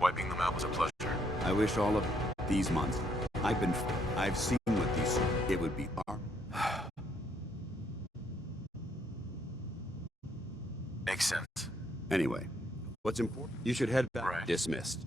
Wiping them out was a pleasure. I wish all of these monsters. I've seen what these. It would be our. Makes sense. Anyway, what's important? You should head back. Right. Dismissed.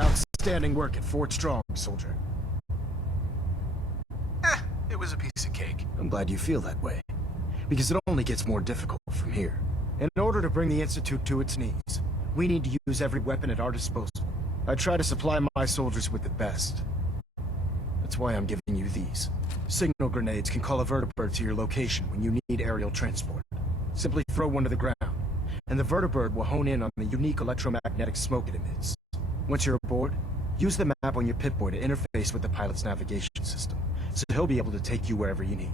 Outstanding work at Fort Strong, soldier. It was a piece of cake. I'm glad you feel that way, because it only gets more difficult from here. In order to bring the Institute to its knees, we need to use every weapon at our disposal. I try to supply my soldiers with the best. That's why I'm giving you these. Signal grenades can call a vertibird to your location when you need aerial transport. Simply throw one to the ground, and the vertibird will hone in on the unique electromagnetic smoke it emits. Once you're aboard, use the map on your Pip-Boy to interface with the pilot's navigation system, so he'll be able to take you wherever you need.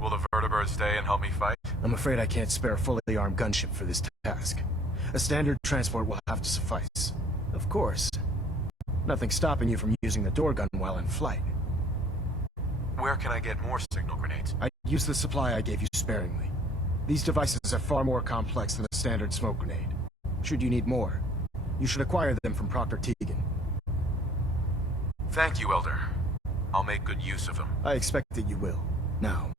Will the vertibird stay and help me fight? I'm afraid I can't spare a fully armed gunship for this task. A standard transport will have to suffice. Of course, nothing stopping you from using the door gun while in flight. Where can I get more signal grenades? I use the supply I gave you sparingly. These devices are far more complex than a standard smoke grenade. Should you need more, you should acquire them from Proctor Teagan. Thank you, Elder. I'll make good use of them. I expect that you will. Now,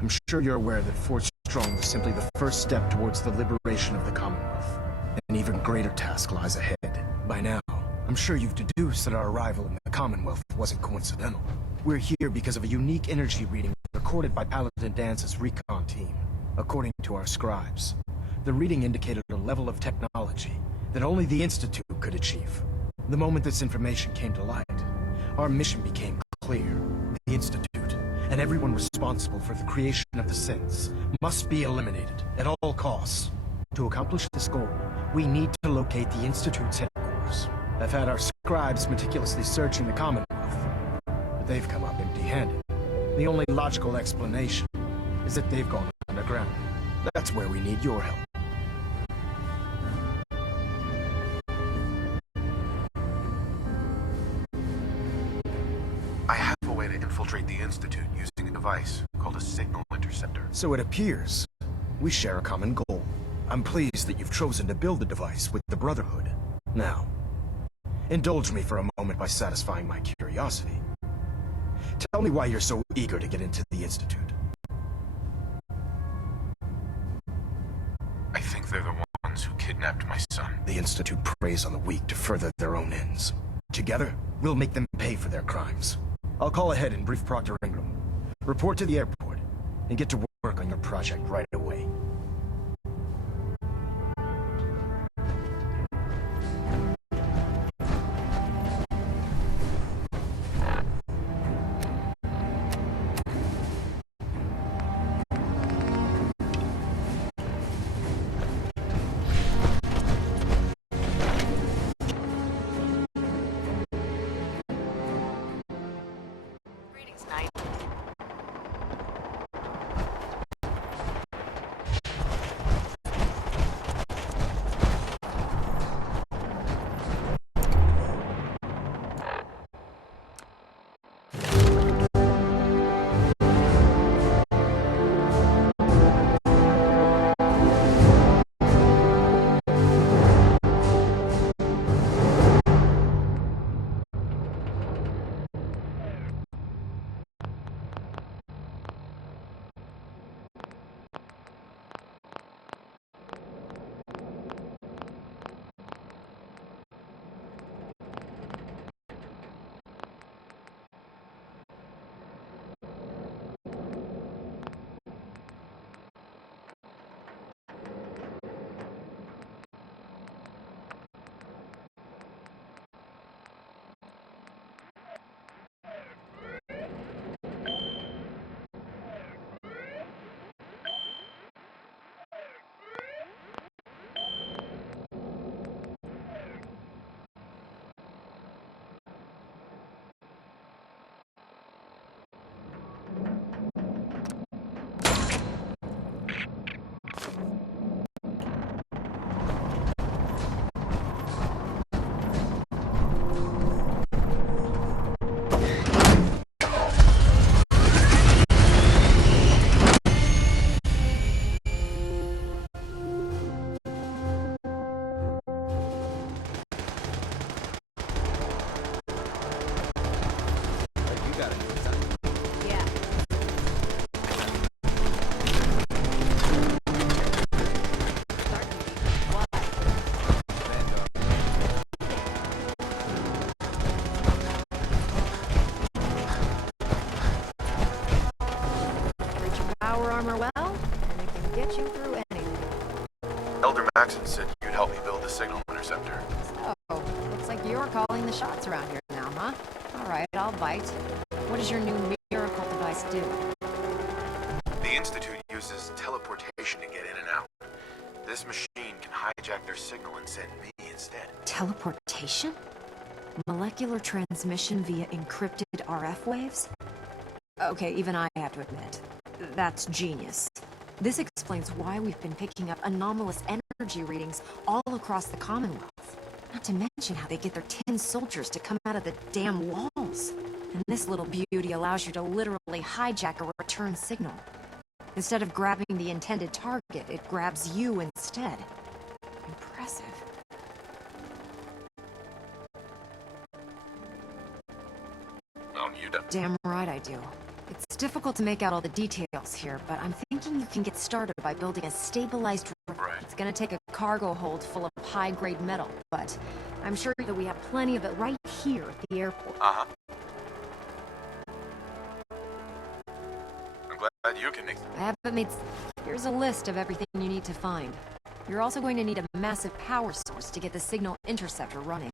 I'm sure you're aware that Fort Strong was simply the first step towards the liberation of the Commonwealth. An even greater task lies ahead. By now, I'm sure you've deduced that our arrival in the Commonwealth wasn't coincidental. We're here because of a unique energy reading recorded by Paladin Dance's recon team. According to our scribes, the reading indicated a level of technology that only the Institute could achieve. The moment this information came to light, our mission became clear. The Institute, and everyone responsible for the creation of the synths, must be eliminated at all costs. To accomplish this goal, we need to locate the Institute's headquarters. I've had our scribes meticulously searching the Commonwealth, but they've come up empty-handed. The only logical explanation is that they've gone underground. That's where we need your help. Institute using a device called a signal interceptor. So it appears we share a common goal. I'm pleased that you've chosen to build the device with the Brotherhood. Now, indulge me for a moment by satisfying my curiosity. Tell me why you're so eager to get into the Institute. I think they're the ones who kidnapped my son. The Institute preys on the weak to further their own ends. Together, we'll make them pay for their crimes. I'll call ahead and brief Proctor Ingram. Report to the airport, and get to work on your project right away. Elder Maxon said you'd help me build the signal interceptor. So, looks like you're calling the shots around here now, huh? Alright, I'll bite. What does your new miracle device do? The Institute uses teleportation to get in and out. This machine can hijack their signal and send me instead. Teleportation? Molecular transmission via encrypted RF waves? Okay, even I have to admit, that's genius. This explains why we've been picking up anomalous energy readings all across the Commonwealth. Not to mention how they get their tin soldiers to come out of the damn walls. And this little beauty allows you to literally hijack a return signal. Instead of grabbing the intended target, it grabs you instead. Impressive. You don't. Damn right I do. It's difficult to make out all the details here, but I'm thinking you can get started by building a stabilized... Right. It's gonna take a cargo hold full of high-grade metal, but I'm sure that we have plenty of it right here at the airport. Uh-huh. I'm glad you can make... I haven't made... Here's a list of everything you need to find. You're also going to need a massive power source to get the signal interceptor running.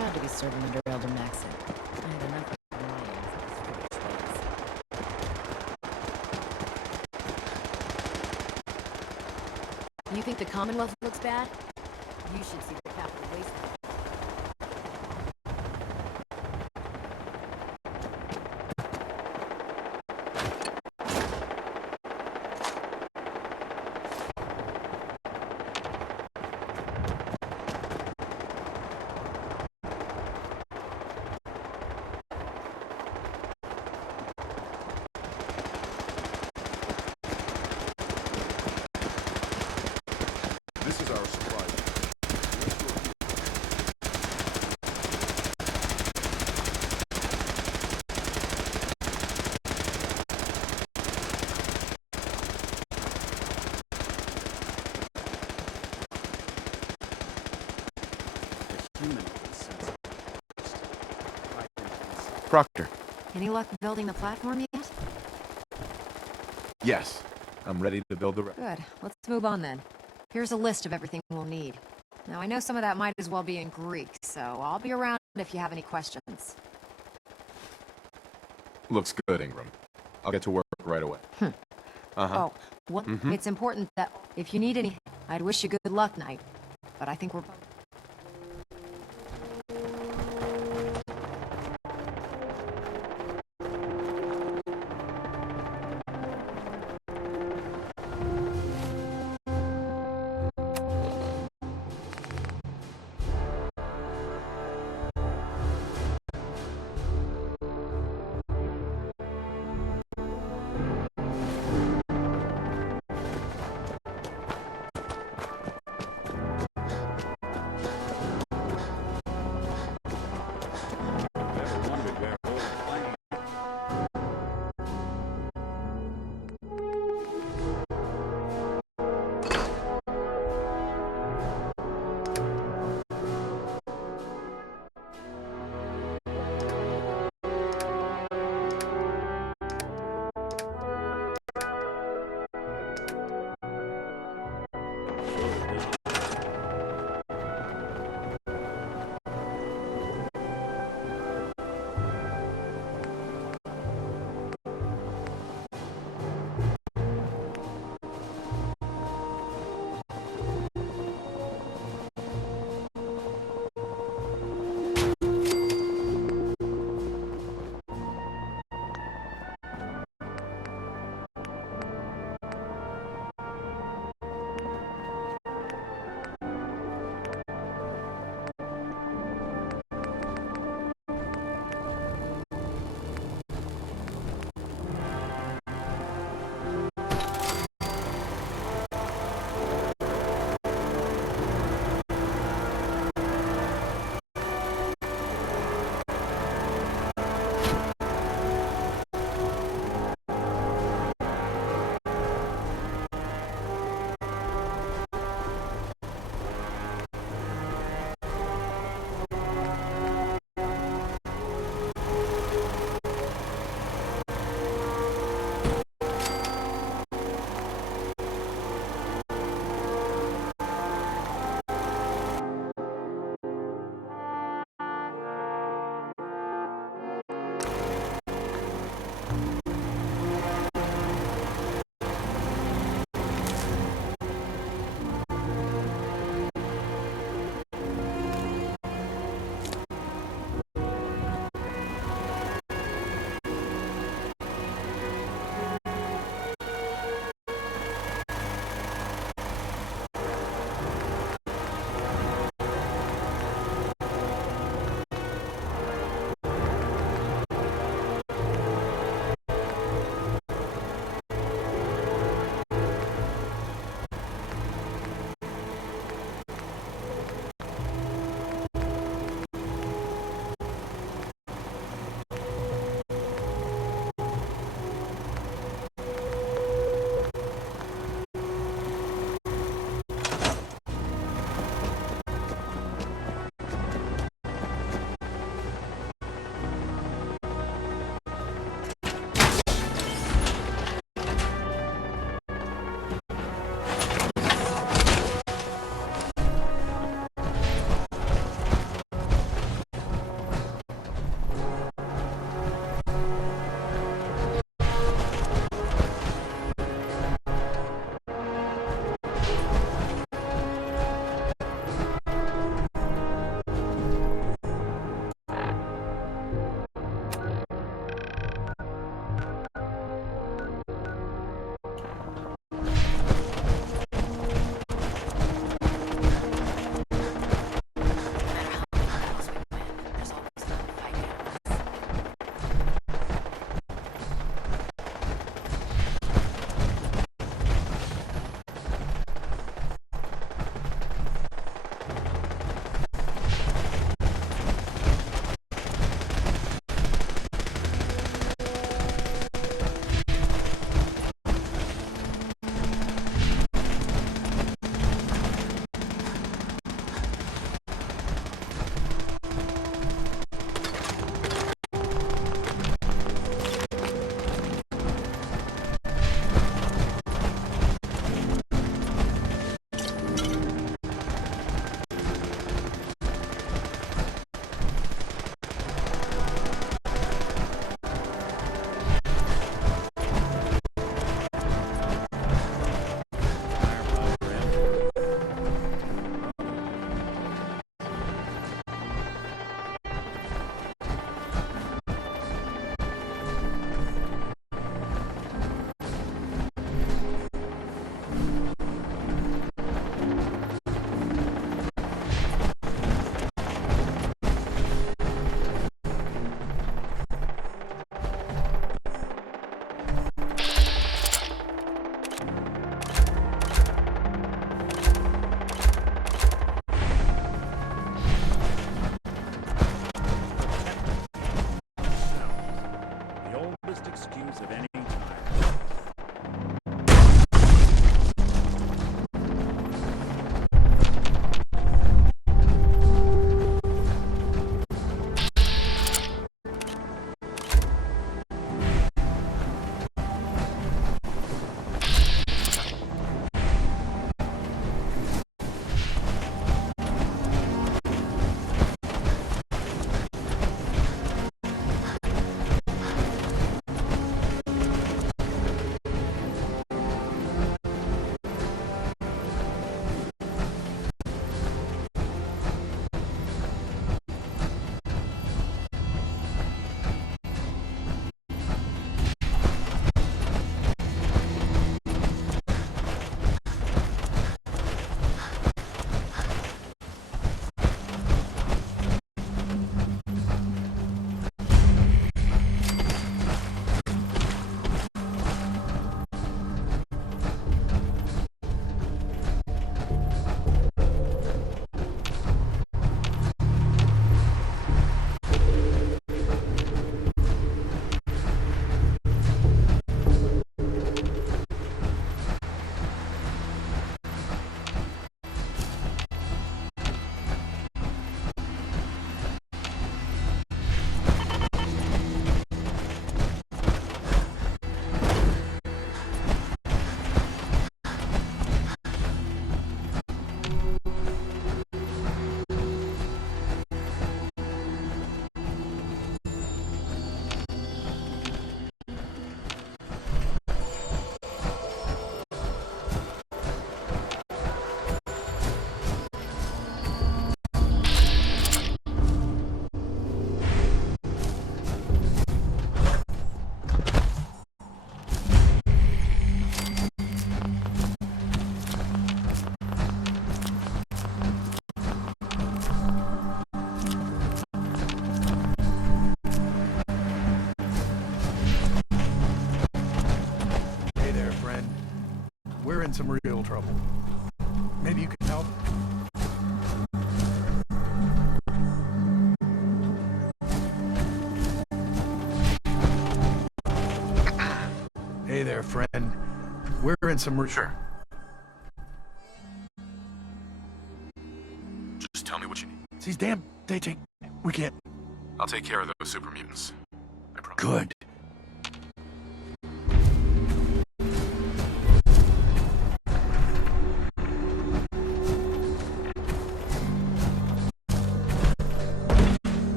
proud to be serving under Elder Maxon. I had enough of lying for his ways. You think the Commonwealth looks bad? You should see the Capitol waste. This is our supply. Proctor. Any luck building the platform yet? Yes. I'm ready to build the rest. Good. Let's move on then. Here's a list of everything we'll need. Now, I know some of that might as well be in Greek, so I'll be around if you have any questions. Looks good, Ingram. I'll get to work right away. Oh, well, it's important that if you need any, I'd wish you good luck, Knight. But I think we're both... in some real trouble. Maybe you can help? Hey there, friend. We're in some Sure. Just tell me what you need. These damn we can't. I'll take care of those super mutants. I promise. Good.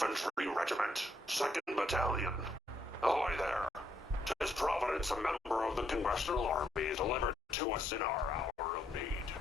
Infantry Regiment, 2nd Battalion. Ahoy there. 'Tis Providence, a member of the Congressional Army, delivered to us in our hour of need.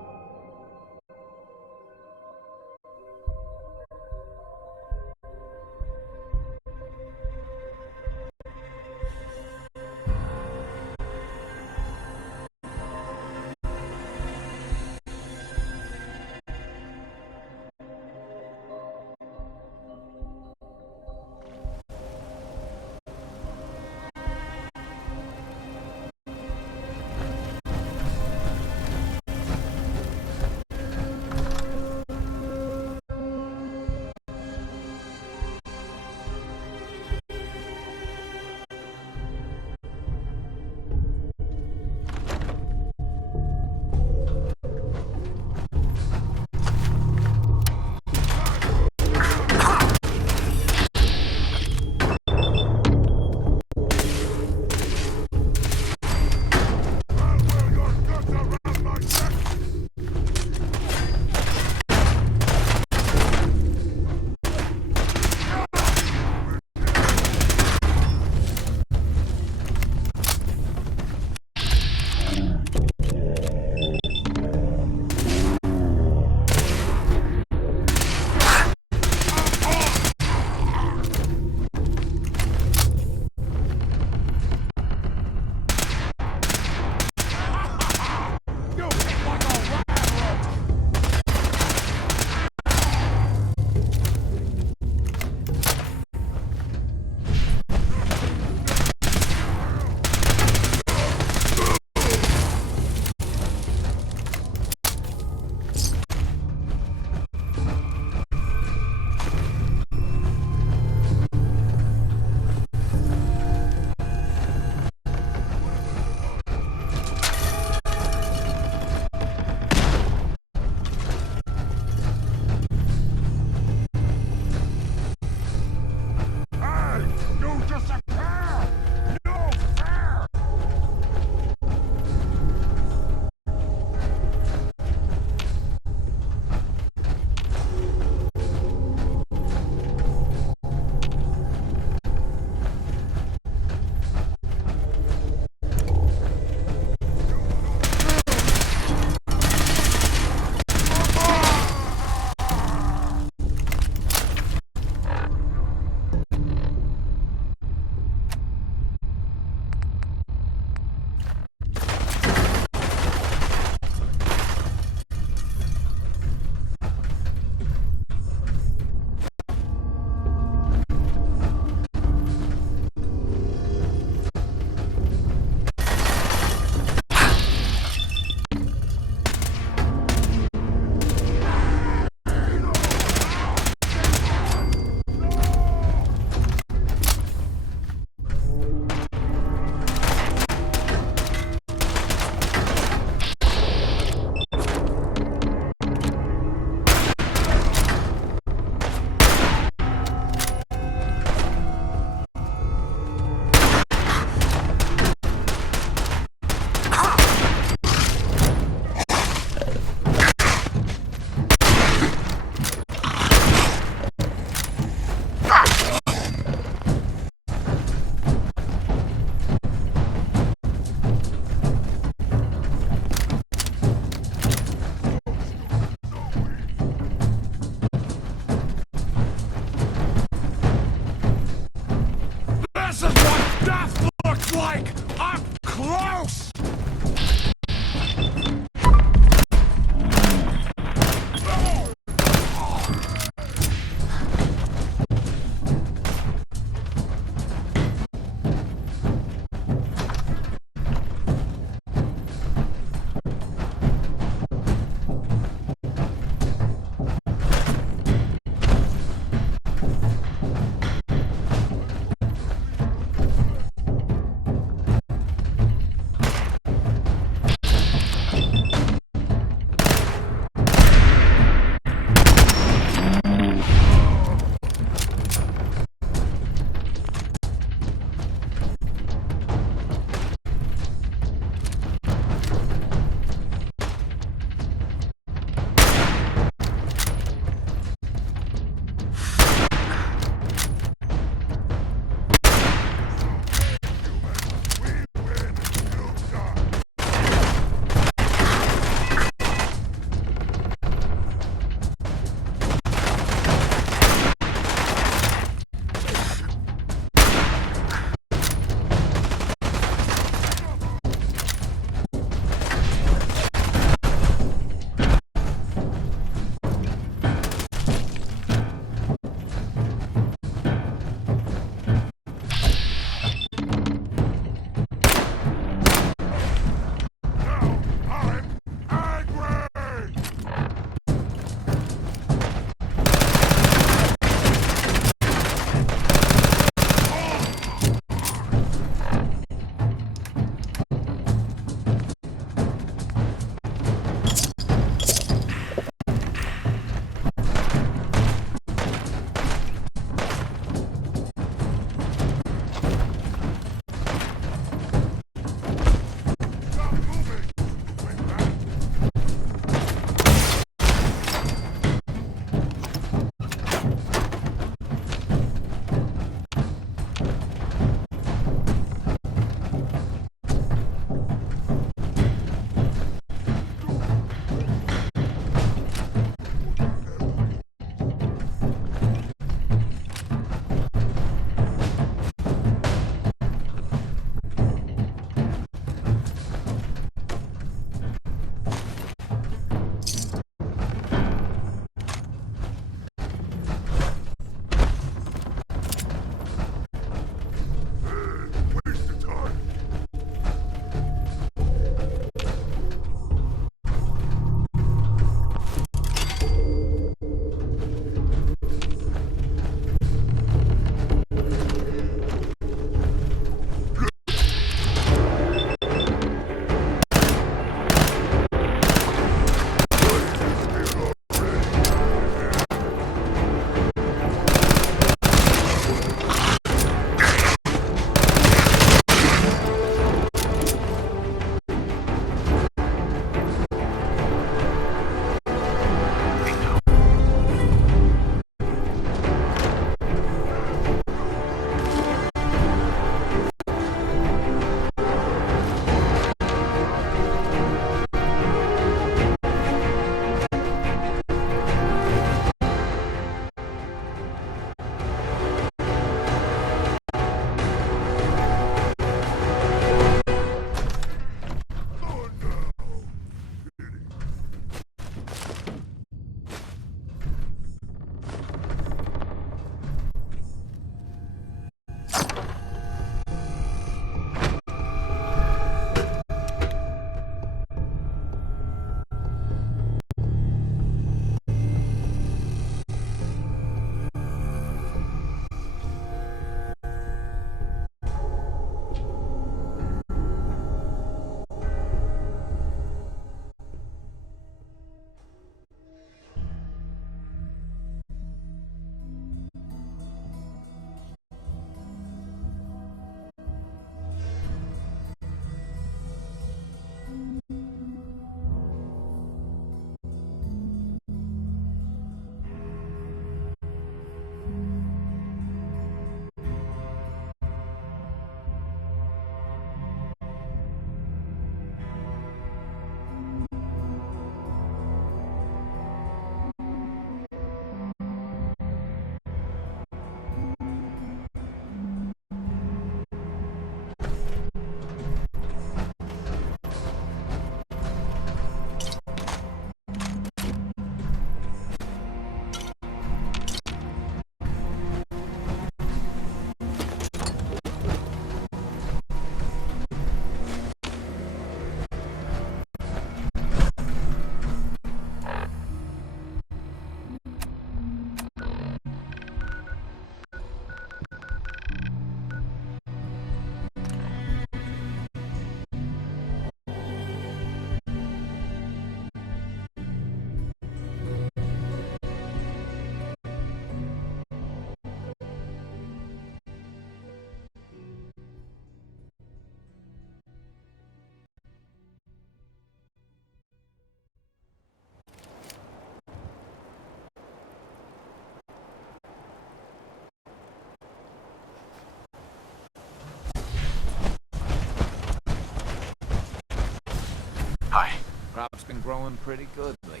been growing pretty good lately.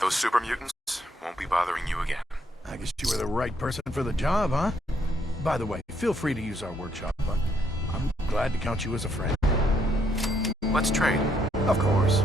Those super mutants won't be bothering you again. I guess you were the right person for the job, huh? By the way, feel free to use our workshop, but I'm glad to count you as a friend. Let's trade. Of course.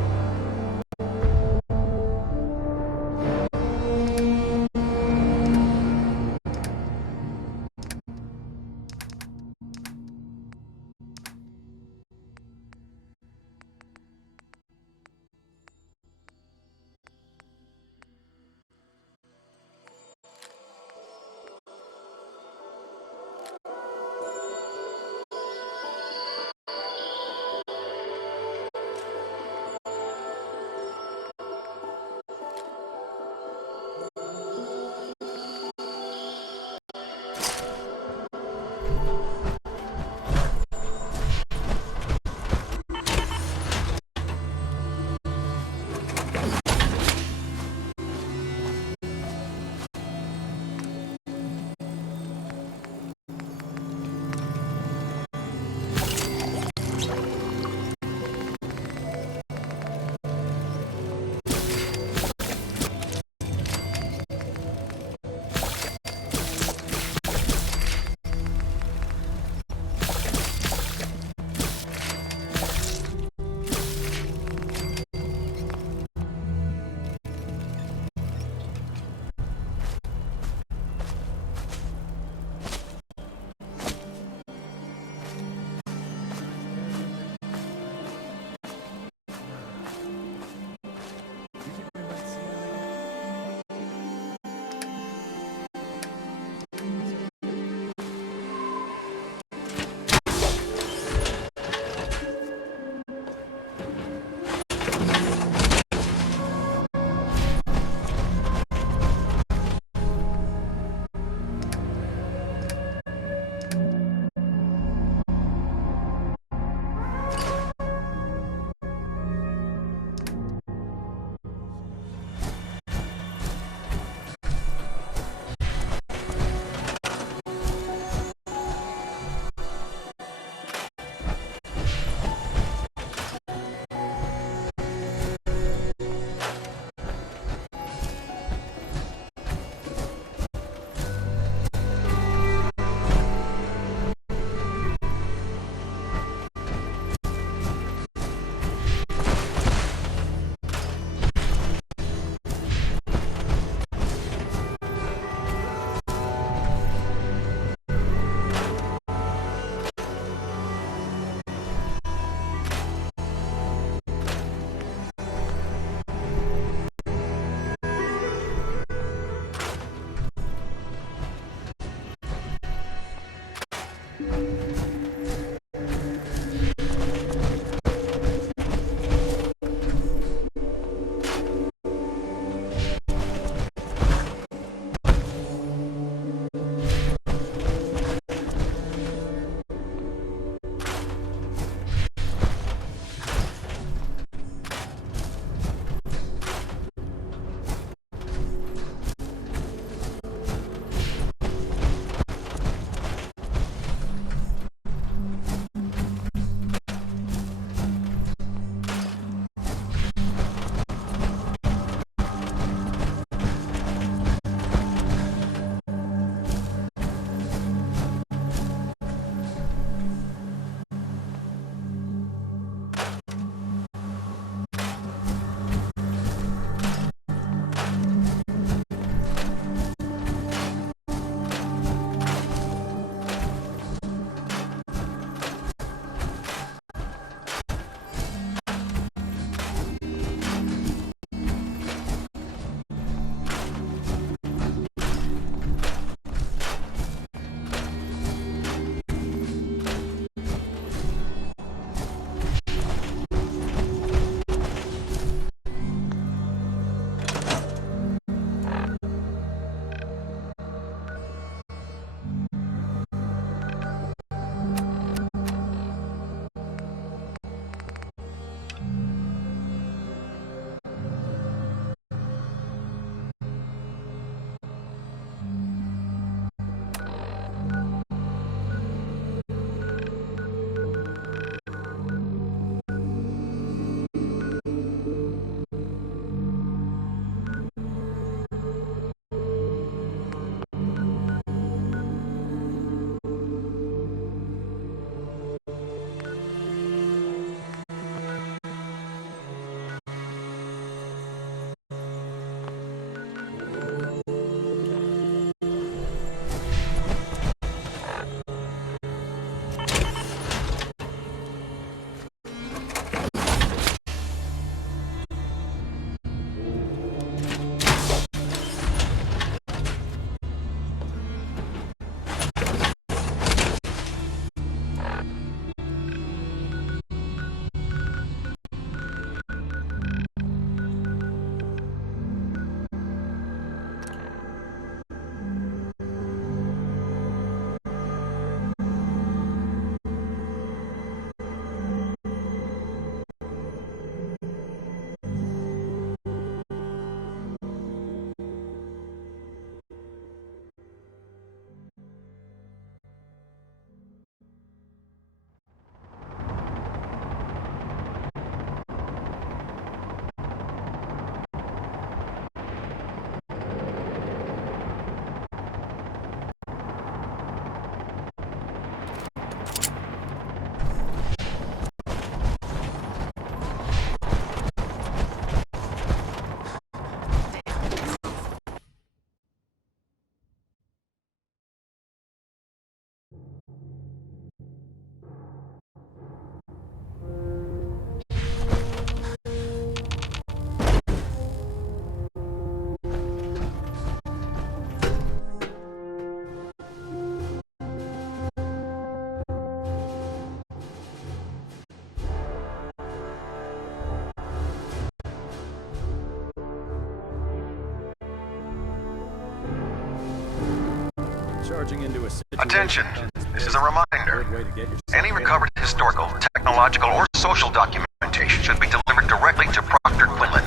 Charging into a situation. Attention! This is a reminder. Good way to get yourself Any killed. recovered historical, technological, or social documentation should be delivered directly to Proctor Quinlan.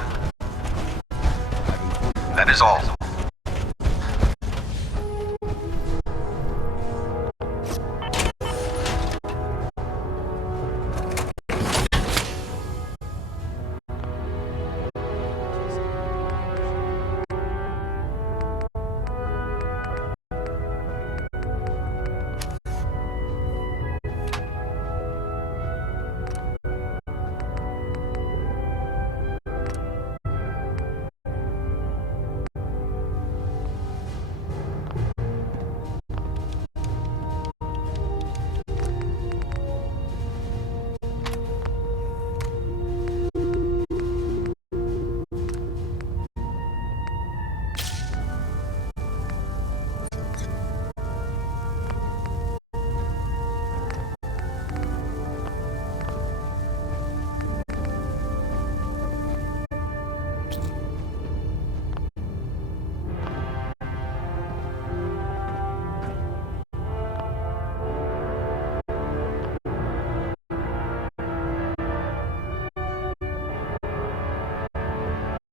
That is all.